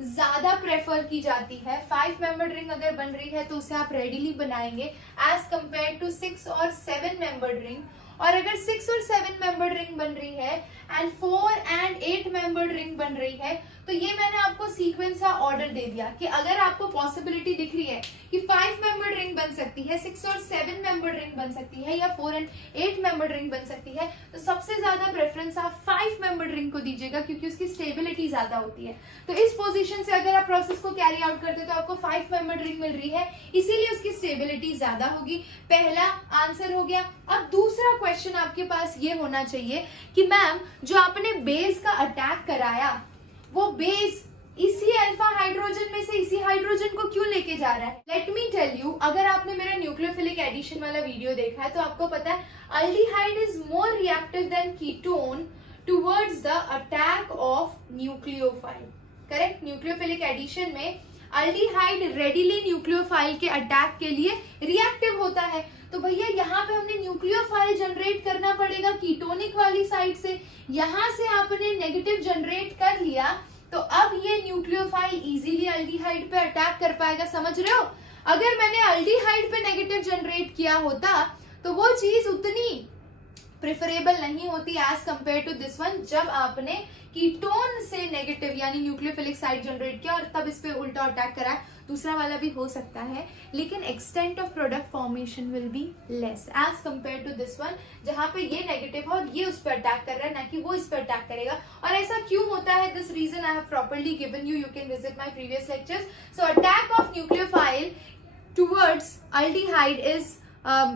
ज्यादा प्रेफर की जाती है। 5 मेंबर्ड रिंग अगर बन रही है तो उसे आप रेडिली बनाएंगे एज कंपेयर टू 6 और 7 मेंबर्ड रिंग। और अगर 6 और 7 मेंबर्ड रिंग बन रही है एंड 4 एंड 8 मेंबर्ड रिंग बन रही है, तो ये मैंने आपको सीक्वेंस का ऑर्डर दे दिया कि अगर आपको पॉसिबिलिटी दिख रही है कि 5 मेंबर्ड रिंग बन सकती है, 6 और 7 मेंबर्ड रिंग बन सकती है, या 4 एंड 8 मेंबर्ड रिंग बन सकती है, तो सबसे ज्यादा प्रेफरेंस आप 5 मेंबर्ड रिंग को दीजिएगा क्योंकि उसकी स्टेबिलिटी ज्यादा होती है। तो इस पोजीशन से अगर आप प्रोसेस को कैरी आउट करते हो तो आपको 5 मेंबर्ड रिंग मिल रही है, इसीलिए उसकी स्टेबिलिटी ज्यादा होगी। पहला आंसर हो गया। अब दूसरा क्वेश्चन आपके पास ये होना चाहिए कि मैम जो आपने बेस का अटैक कराया वो बेस इसी अल्फा हाइड्रोजन में से इसी हाइड्रोजन को क्यों लेके जा रहा है। लेट मी टेल यू, अगर आपने मेरा न्यूक्लियोफिलिक एडिशन वाला वीडियो देखा है तो आपको पता है aldehyde is more reactive than ketone towards the attack of nucleophile, correct. Nucleophilic addition में अल्डिहाइड रेडिली न्यूक्लियोफाइल के अटैक के लिए रिएक्टिव होता है। तो भैया यहाँ पे हमने न्यूक्लियोफाइल जनरेट करना पड़ेगा कीटोनिक वाली साइड से, यहाँ से आपने नेगेटिव जनरेट कर लिया तो अब ये न्यूक्लियोफाइल इजीली अल्डिहाइड पे अटैक कर पाएगा, समझ रहे हो। अगर मैंने अल्डिहाइड पे नेगेटिव जनरेट किया होता तो वो चीज उतनी प्रेफरेबल नहीं होती as compare to this one, जब आपने कीटोन से नेगेटिव यानी न्यूक्लियोफिलिक साइड जनरेट किया और तब इस पे उल्टा अटैक करा। दूसरा वाला भी हो सकता है लेकिन extent of product formation will be less as compare to this one, जहां पे ये नेगेटिव है और ये उस पर अटैक कर रहा है, ना कि वो इस पर अटैक करेगा। और ऐसा क्यों होता है, this reason I have properly given you can visit my previous lectures. So attack of nucleophile towards aldehyde is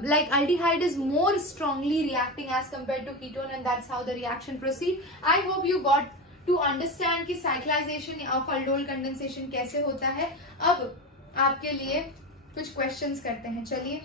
like aldehyde is more strongly reacting as compared to ketone, and that's how the reaction proceed. I hope you got to understand कि cyclization of aldol condensation कैसे होता है। अब आपके लिए कुछ questions करते हैं, चलिए।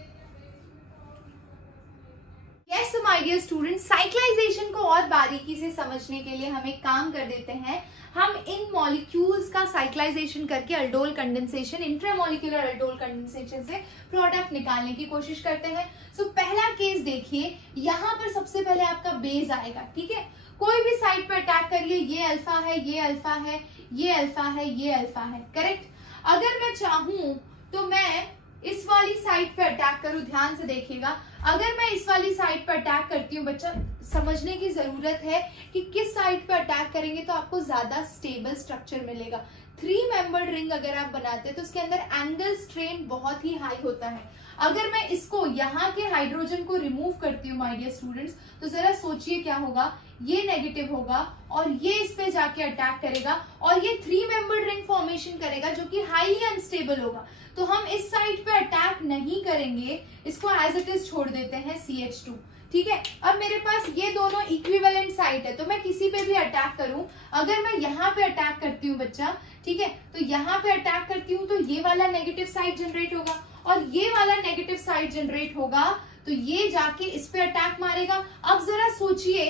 Yes, my dear students, cyclization को और बारीकी से समझने के लिए हम एक काम कर देते हैं, हम इन मॉलिक्यूल्स का साइक्लाइजेशन करके aldol condensation, intramolecular aldol condensation से प्रोडक्ट निकालने की कोशिश करते हैं। सो पहला केस देखिए, यहाँ पर सबसे पहले आपका बेस आएगा, ठीक है। कोई भी साइड पर अटैक करिए, ये अल्फा है, ये अल्फा है, ये अल्फा है, ये अल्फा है, करेक्ट। अगर मैं चाहूं तो मैं इस वाली साइड पे अटैक करूं, ध्यान से देखिएगा। अगर मैं इस वाली साइड पे अटैक करती हूँ, बच्चा समझने की जरूरत है कि किस साइड पे अटैक करेंगे तो आपको ज्यादा स्टेबल स्ट्रक्चर मिलेगा। 3 मेंबर्ड रिंग अगर आप बनाते हैं तो उसके अंदर एंगल स्ट्रेन बहुत ही हाई होता है। अगर मैं इसको यहाँ के हाइड्रोजन को रिमूव करती हूँ माय डियर स्टूडेंट्स, तो जरा सोचिए क्या होगा, ये नेगेटिव होगा और ये इस पे जाके अटैक करेगा और ये 3 मेंबर्ड रिंग फॉर्मेशन करेगा जो कि हाईली अनस्टेबल होगा। तो हम इस साइड पे अटैक नहीं करेंगे, इसको एज इट इज छोड़ देते हैं CH2, ठीक है। अब मेरे पास ये दोनों इक्विवेलेंट साइड है, तो मैं किसी पे भी अटैक करूं, अगर मैं यहाँ पे अटैक करती हूँ बच्चा, ठीक है, तो यहाँ पे अटैक करती हूँ तो ये वाला नेगेटिव साइड जनरेट होगा और ये वाला नेगेटिव साइड जनरेट होगा तो ये जाके इस पे अटैक मारेगा। अब जरा सोचिए,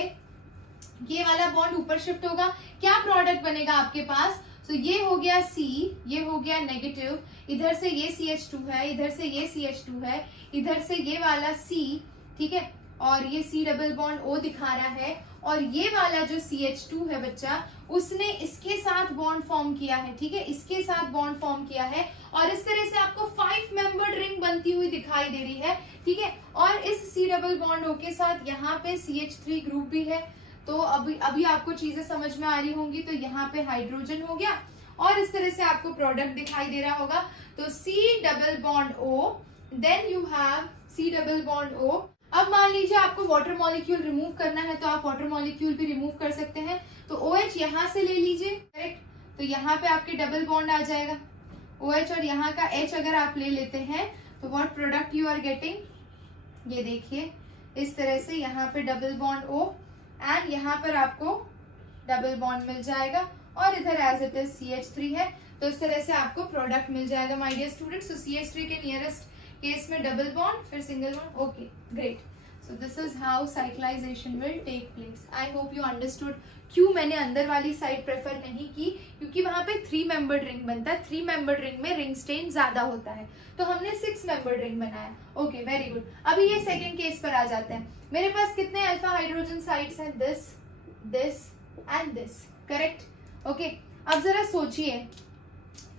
ये वाला बॉन्ड ऊपर शिफ्ट होगा, क्या प्रोडक्ट बनेगा आपके पास। तो ये हो गया C, ये हो गया नेगेटिव, इधर से ये CH2 है, इधर से ये CH2 है, इधर से ये वाला C, ठीक है, और ये C डबल बॉन्ड O दिखा रहा है और ये वाला जो CH2 है बच्चा, उसने इसके साथ बॉन्ड फॉर्म किया है, ठीक है, इसके साथ बॉन्ड फॉर्म किया है और इस तरह से आपको 5 मेंबर्ड रिंग बनती हुई दिखाई दे रही है, ठीक है। और इस C डबल बॉन्ड O के साथ यहाँ पे CH3 ग्रुप भी है। तो अभी आपको चीजें समझ में आ रही होंगी। तो यहाँ पे हाइड्रोजन हो गया और इस तरह से आपको प्रोडक्ट दिखाई दे रहा होगा। तो C double bond O, then you have C double bond O। अब मान लीजिए आपको वाटर मॉलिक्यूल रिमूव करना है तो आप वाटर मॉलिक्यूल भी रिमूव कर सकते हैं। तो OH यहाँ से ले लीजिए, करेक्ट। तो यहाँ पे आपके डबल बॉन्ड आ जाएगा OH, और यहाँ का H अगर आप ले लेते हैं तो what product you are getting, ये देखिए इस तरह से यहाँ पे डबल बॉन्ड O एंड यहाँ पर आपको डबल बॉन्ड मिल जाएगा, और इधर एज इट इज CH3 है। तो इस तरह से आपको प्रोडक्ट मिल जाएगा माय डियर स्टूडेंट्स। तो CH3 के नियरेस्ट केस में डबल बॉन्ड, फिर single bond. Okay, great. So this is how cyclisation will take place. I hope you understood क्यों मैंने अंदर वाली साइड प्रेफर नहीं की, क्योंकि वहां पे 3 मेंबर्ड रिंग बनता है। 3 मेंबर्ड रिंग में रिंग स्ट्रेन ज्यादा होता है, तो हमने 6 मेंबर्ड रिंग बनाया। Okay, very good. अभी ये सेकंड केस पर आ जाते हैं। मेरे पास कितने अल्फा हाइड्रोजन साइड्स हैं? This, this and this, correct. Okay, अब जरा सोचिए,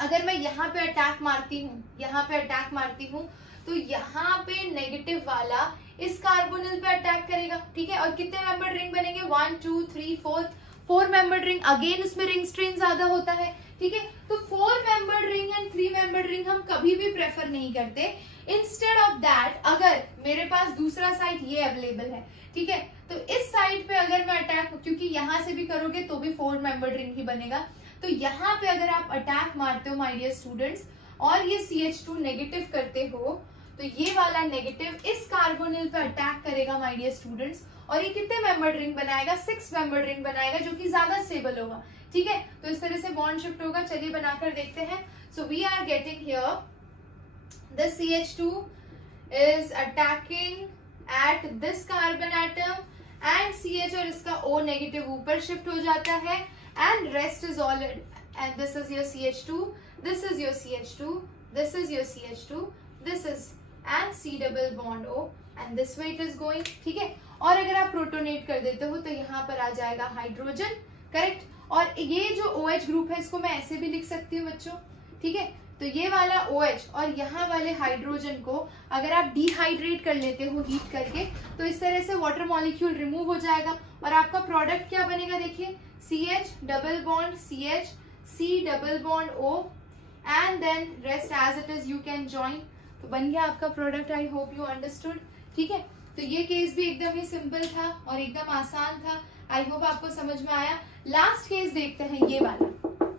अगर मैं यहाँ पे अटैक मारती हूँ, यहाँ पे अटैक मारती हूँ, तो यहाँ पे नेगेटिव वाला इस कार्बोनिल पे अटैक करेगा, ठीक है। और कितने मेंबर्ड रिंग बनेंगे? 1 2 3 4 मेंबर्ड रिंग। अगेन उसमें रिंग स्ट्रेन ज्यादा होता है, ठीक है। तो 4 membered ring and 3 membered ring हम कभी भी प्रेफर नहीं करते। इंस्टेड ऑफ दैट, अगर मेरे पास दूसरा साइड ये अवेलेबल है, ठीक है, तो इस साइड पे अगर मैं अटैक, क्योंकि यहां से भी करोगे तो भी 4 मेंबर्ड रिंग ही बनेगा, तो यहाँ पे अगर आप अटैक मारते हो माय डियर स्टूडेंट्स और ये CH2 नेगेटिव करते हो, तो ये वाला नेगेटिव इस कार्बोनिल पे अटैक करेगा माय डियर स्टूडेंट्स, और ये कितने मेंबर्ड रिंग बनाएगा? 6 मेंबर्ड रिंग बनाएगा, जो कि ज्यादा स्टेबल होगा, ठीक है। तो इस तरह से बॉन्ड शिफ्ट होगा। चलिए बनाकर देखते हैं। So we are getting here the CH2 is attacking at this carbon atom and CH और इसका O नेगेटिव ऊपर शिफ्ट हो जाता है, and rest is all, and this is your CH2, this is your CH2, this is your CH2, this is and C double bond O, and this way it is going, ठीक है। और अगर आप protonate कर देते हो तो यहाँ पर आ जाएगा हाइड्रोजन, करेक्ट। और ये जो OH ग्रुप है इसको मैं ऐसे भी लिख सकती हूँ बच्चों, ठीक है। तो ये वाला OH और यहाँ वाले हाइड्रोजन को अगर आप डिहाइड्रेट कर लेते हो हीट करके, तो इस तरह से वाटर मॉलिक्यूल रिमूव हो जाएगा, और आपका प्रोडक्ट क्या बनेगा? देखिए, CH double bond CH, C double bond O, and then rest as it is, you can join. तो बन गया आपका product. I hope you understood, ठीक है। तो ये केस भी एकदम ही सिंपल था और एकदम आसान था। आई होप आपको समझ में आया। लास्ट केस देखते हैं, ये वाला,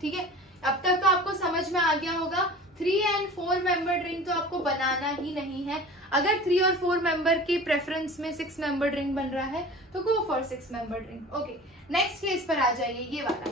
ठीक है। अब तक तो आपको समझ में आ गया होगा 3 and 4 मेंबर्ड रिंग तो आपको बनाना ही नहीं है। अगर 3 और 4 मेंबर के प्रेफरेंस में 6 मेंबर्ड रिंग बन रहा है तो go for 6 membered ring. Okay, next case पर आ जाइए, ये वाला।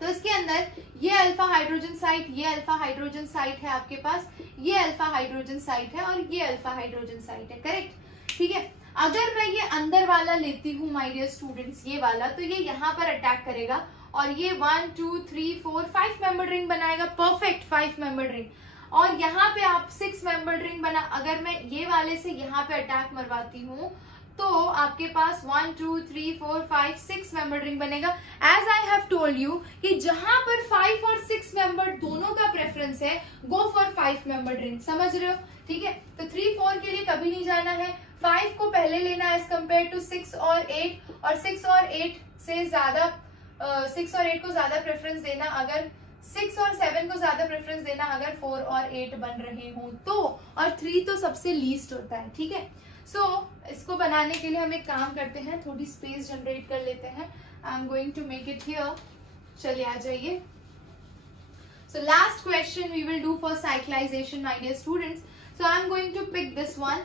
तो इसके अंदर ये अल्फा हाइड्रोजन साइट, ये अल्फा हाइड्रोजन साइट है आपके पास, ये अल्फा हाइड्रोजन साइट है और ये अल्फा हाइड्रोजन साइट है, करेक्ट, ठीक है। अगर मैं ये अंदर वाला लेती हूँ माय डियर स्टूडेंट्स, ये वाला, तो ये यहाँ पर अटैक करेगा और ये 1 2 3 4 5 मेंबर्ड रिंग बनाएगा, परफेक्ट 5 मेंबर्ड रिंग। और यहाँ पे आप 6 मेंबर्ड रिंग बना, अगर मैं ये वाले से यहाँ पे अटैक मरवाती हूँ तो आपके पास 1 2 3 4 5 6 मेंबर्ड रिंग बनेगा। As I have told you कि जहां पर 5 और 6 मेंबर दोनों का प्रेफरेंस है, गो फॉर 5 मेंबर्ड रिंग, समझ रहे हो, ठीक है। तो 3 4 के लिए कभी नहीं जाना है, 5 को पहले लेना एज कम्पेयर टू 6 और 8, और 6 और 8 से ज्यादा 6 और 8 को ज्यादा प्रेफरेंस देना, अगर 6 और 7 को ज्यादा प्रेफरेंस देना अगर 4 और 8 बन रहे हो तो, और 3 तो सबसे लीस्ट होता है, ठीक है। सो इसको बनाने के लिए हम एक काम करते हैं, थोड़ी स्पेस जनरेट कर लेते हैं। I am going to make it here, चलिए आ जाइए। So last question we will do for cyclisation my dear students. So I am going to pick this one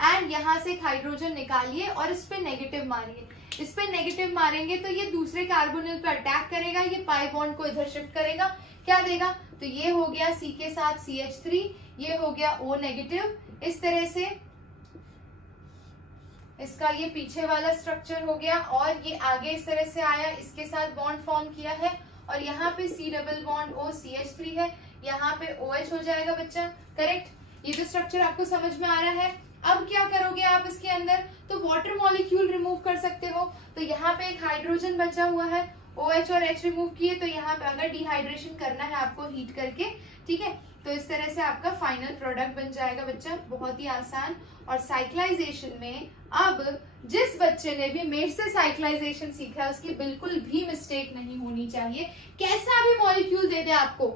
and यहाँ से एक हाइड्रोजन निकालिए और इस पे नेगेटिव मारिए। इस पे नेगेटिव मारेंगे तो ये दूसरे कार्बोनिल पे अटैक करेगा, ये पाई बॉन्ड को इधर शिफ्ट करेगा, क्या देगा? तो ये हो गया C के साथ CH3, ये हो गया O नेगेटिव, इस तरह से इसका ये पीछे वाला स्ट्रक्चर हो गया, और ये आगे इस तरह से आया, इसके साथ बॉन्ड फॉर्म किया है, और यहाँ पे C double bond O CH3 है, यहाँ पे OH हो जाएगा बच्चा, करेक्ट। ये जो स्ट्रक्चर आपको समझ में आ रहा है। अब क्या करोगे आप इसके अंदर? तो वाटर मॉलिक्यूल रिमूव कर सकते हो। तो यहाँ पे एक हाइड्रोजन बचा हुआ है, OH और H रिमूव किए, तो यहाँ पे अगर डिहाइड्रेशन करना है आपको हीट करके, ठीक है, तो इस तरह से आपका फाइनल प्रोडक्ट बन जाएगा बच्चा, बहुत ही आसान। और साइक्लाइजेशन में अब जिस बच्चे ने भी मेरे से साइक्लाइजेशन सीखा है उसकी बिल्कुल भी मिस्टेक नहीं होनी चाहिए। कैसा भी मॉलिक्यूल दे दे आपको,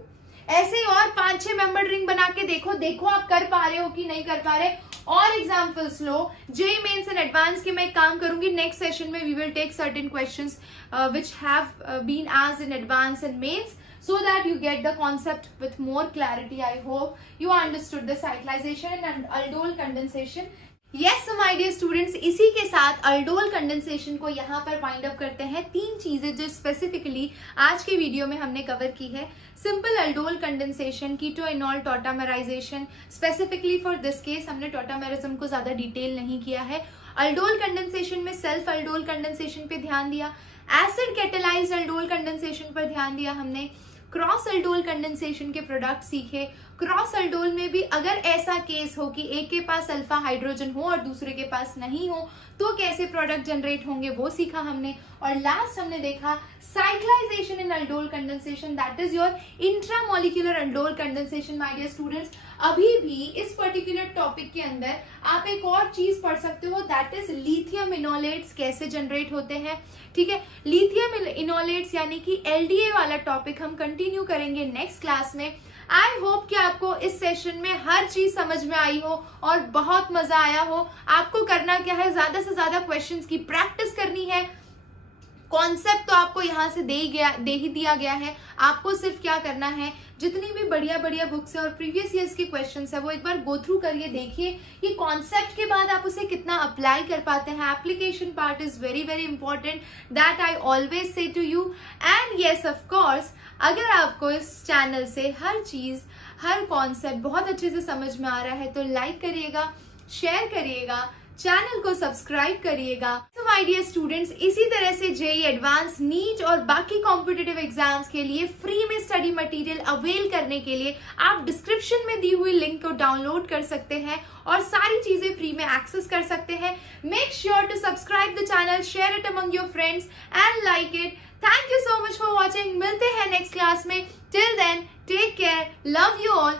ऐसे ही और 5-6 मेंबर रिंग बना के देखो, देखो आप कर पा रहे हो कि नहीं कर पा रहे। और एग्जांपल्स लो, जेई मेंस एंड एडवांस के मैं एक काम करूंगी नेक्स्ट सेशन में, we will take certain questions which have been asked in advance and Mains, so that you get the concept with more clarity. I hope you understood the cyclization and aldol condensation. Yes, so my dear students, इसी के साथ aldol condensation को यहाँ पर wind up करते हैं। 3 चीजें जो स्पेसिफिकली आज के वीडियो में हमने कवर की है, simple aldol condensation, keto enol tautomerisation, specifically for this case हमने टॉटामेरिज्म को ज्यादा डिटेल नहीं किया है। aldol condensation में सेल्फ aldol condensation पे ध्यान दिया, एसिड कैटेलाइज्ड aldol condensation पर ध्यान दिया हमने, क्रॉस aldol कंडेंसेशन के प्रोडक्ट सीखे। क्रॉस aldol में भी अगर ऐसा केस हो कि एक के पास अल्फा हाइड्रोजन हो और दूसरे के पास नहीं हो तो कैसे प्रोडक्ट जनरेट होंगे वो सीखा हमने। और लास्ट हमने देखा cyclisation in aldol condensation, that is your intramolecular aldol condensation. My dear students, अभी भी इस पर्टिकुलर टॉपिक के अंदर आप एक और चीज पढ़ सकते हो, दैट इज लिथियम इनोलेट्स कैसे जनरेट होते हैं, ठीक है। लिथियम इनोलेट्स यानी कि LDA वाला टॉपिक हम कंटिन्यू करेंगे नेक्स्ट क्लास में। आई होप कि आपको इस सेशन में हर चीज समझ में आई हो और बहुत मजा आया हो। आपको करना क्या है, ज्यादा से ज्यादा क्वेश्चंस की प्रैक्टिस करनी है। कॉन्सेप्ट तो आपको यहाँ से दे ही दिया गया है, आपको सिर्फ क्या करना है, जितनी भी बढ़िया बढ़िया बुक्स है और प्रीवियस ईयर्स के क्वेश्चंस है वो एक बार गो थ्रू करिए, देखिए कि कॉन्सेप्ट के बाद आप उसे कितना अप्लाई कर पाते हैं। Application part is very very important, that I always say to you. And yes of course, अगर आपको इस चैनल से हर चीज हर कॉन्सेप्ट बहुत अच्छे से समझ में आ रहा है तो लाइक करिएगा, शेयर करिएगा, चैनल को सब्सक्राइब करिएगा। तो माय डियर स्टूडेंट्स, इसी तरह से जेईई एडवांस, नीट और बाकी कॉम्पिटिटिव एग्जाम्स के लिए फ्री में स्टडी मटेरियल अवेल करने के लिए आप डिस्क्रिप्शन में दी हुई लिंक को डाउनलोड कर सकते हैं और सारी चीजें फ्री में एक्सेस कर सकते हैं। Make sure to subscribe the channel, share it among your friends and like it. Thank you so much for watching. मिलते हैं नेक्स्ट क्लास में। Till then take care, love you all.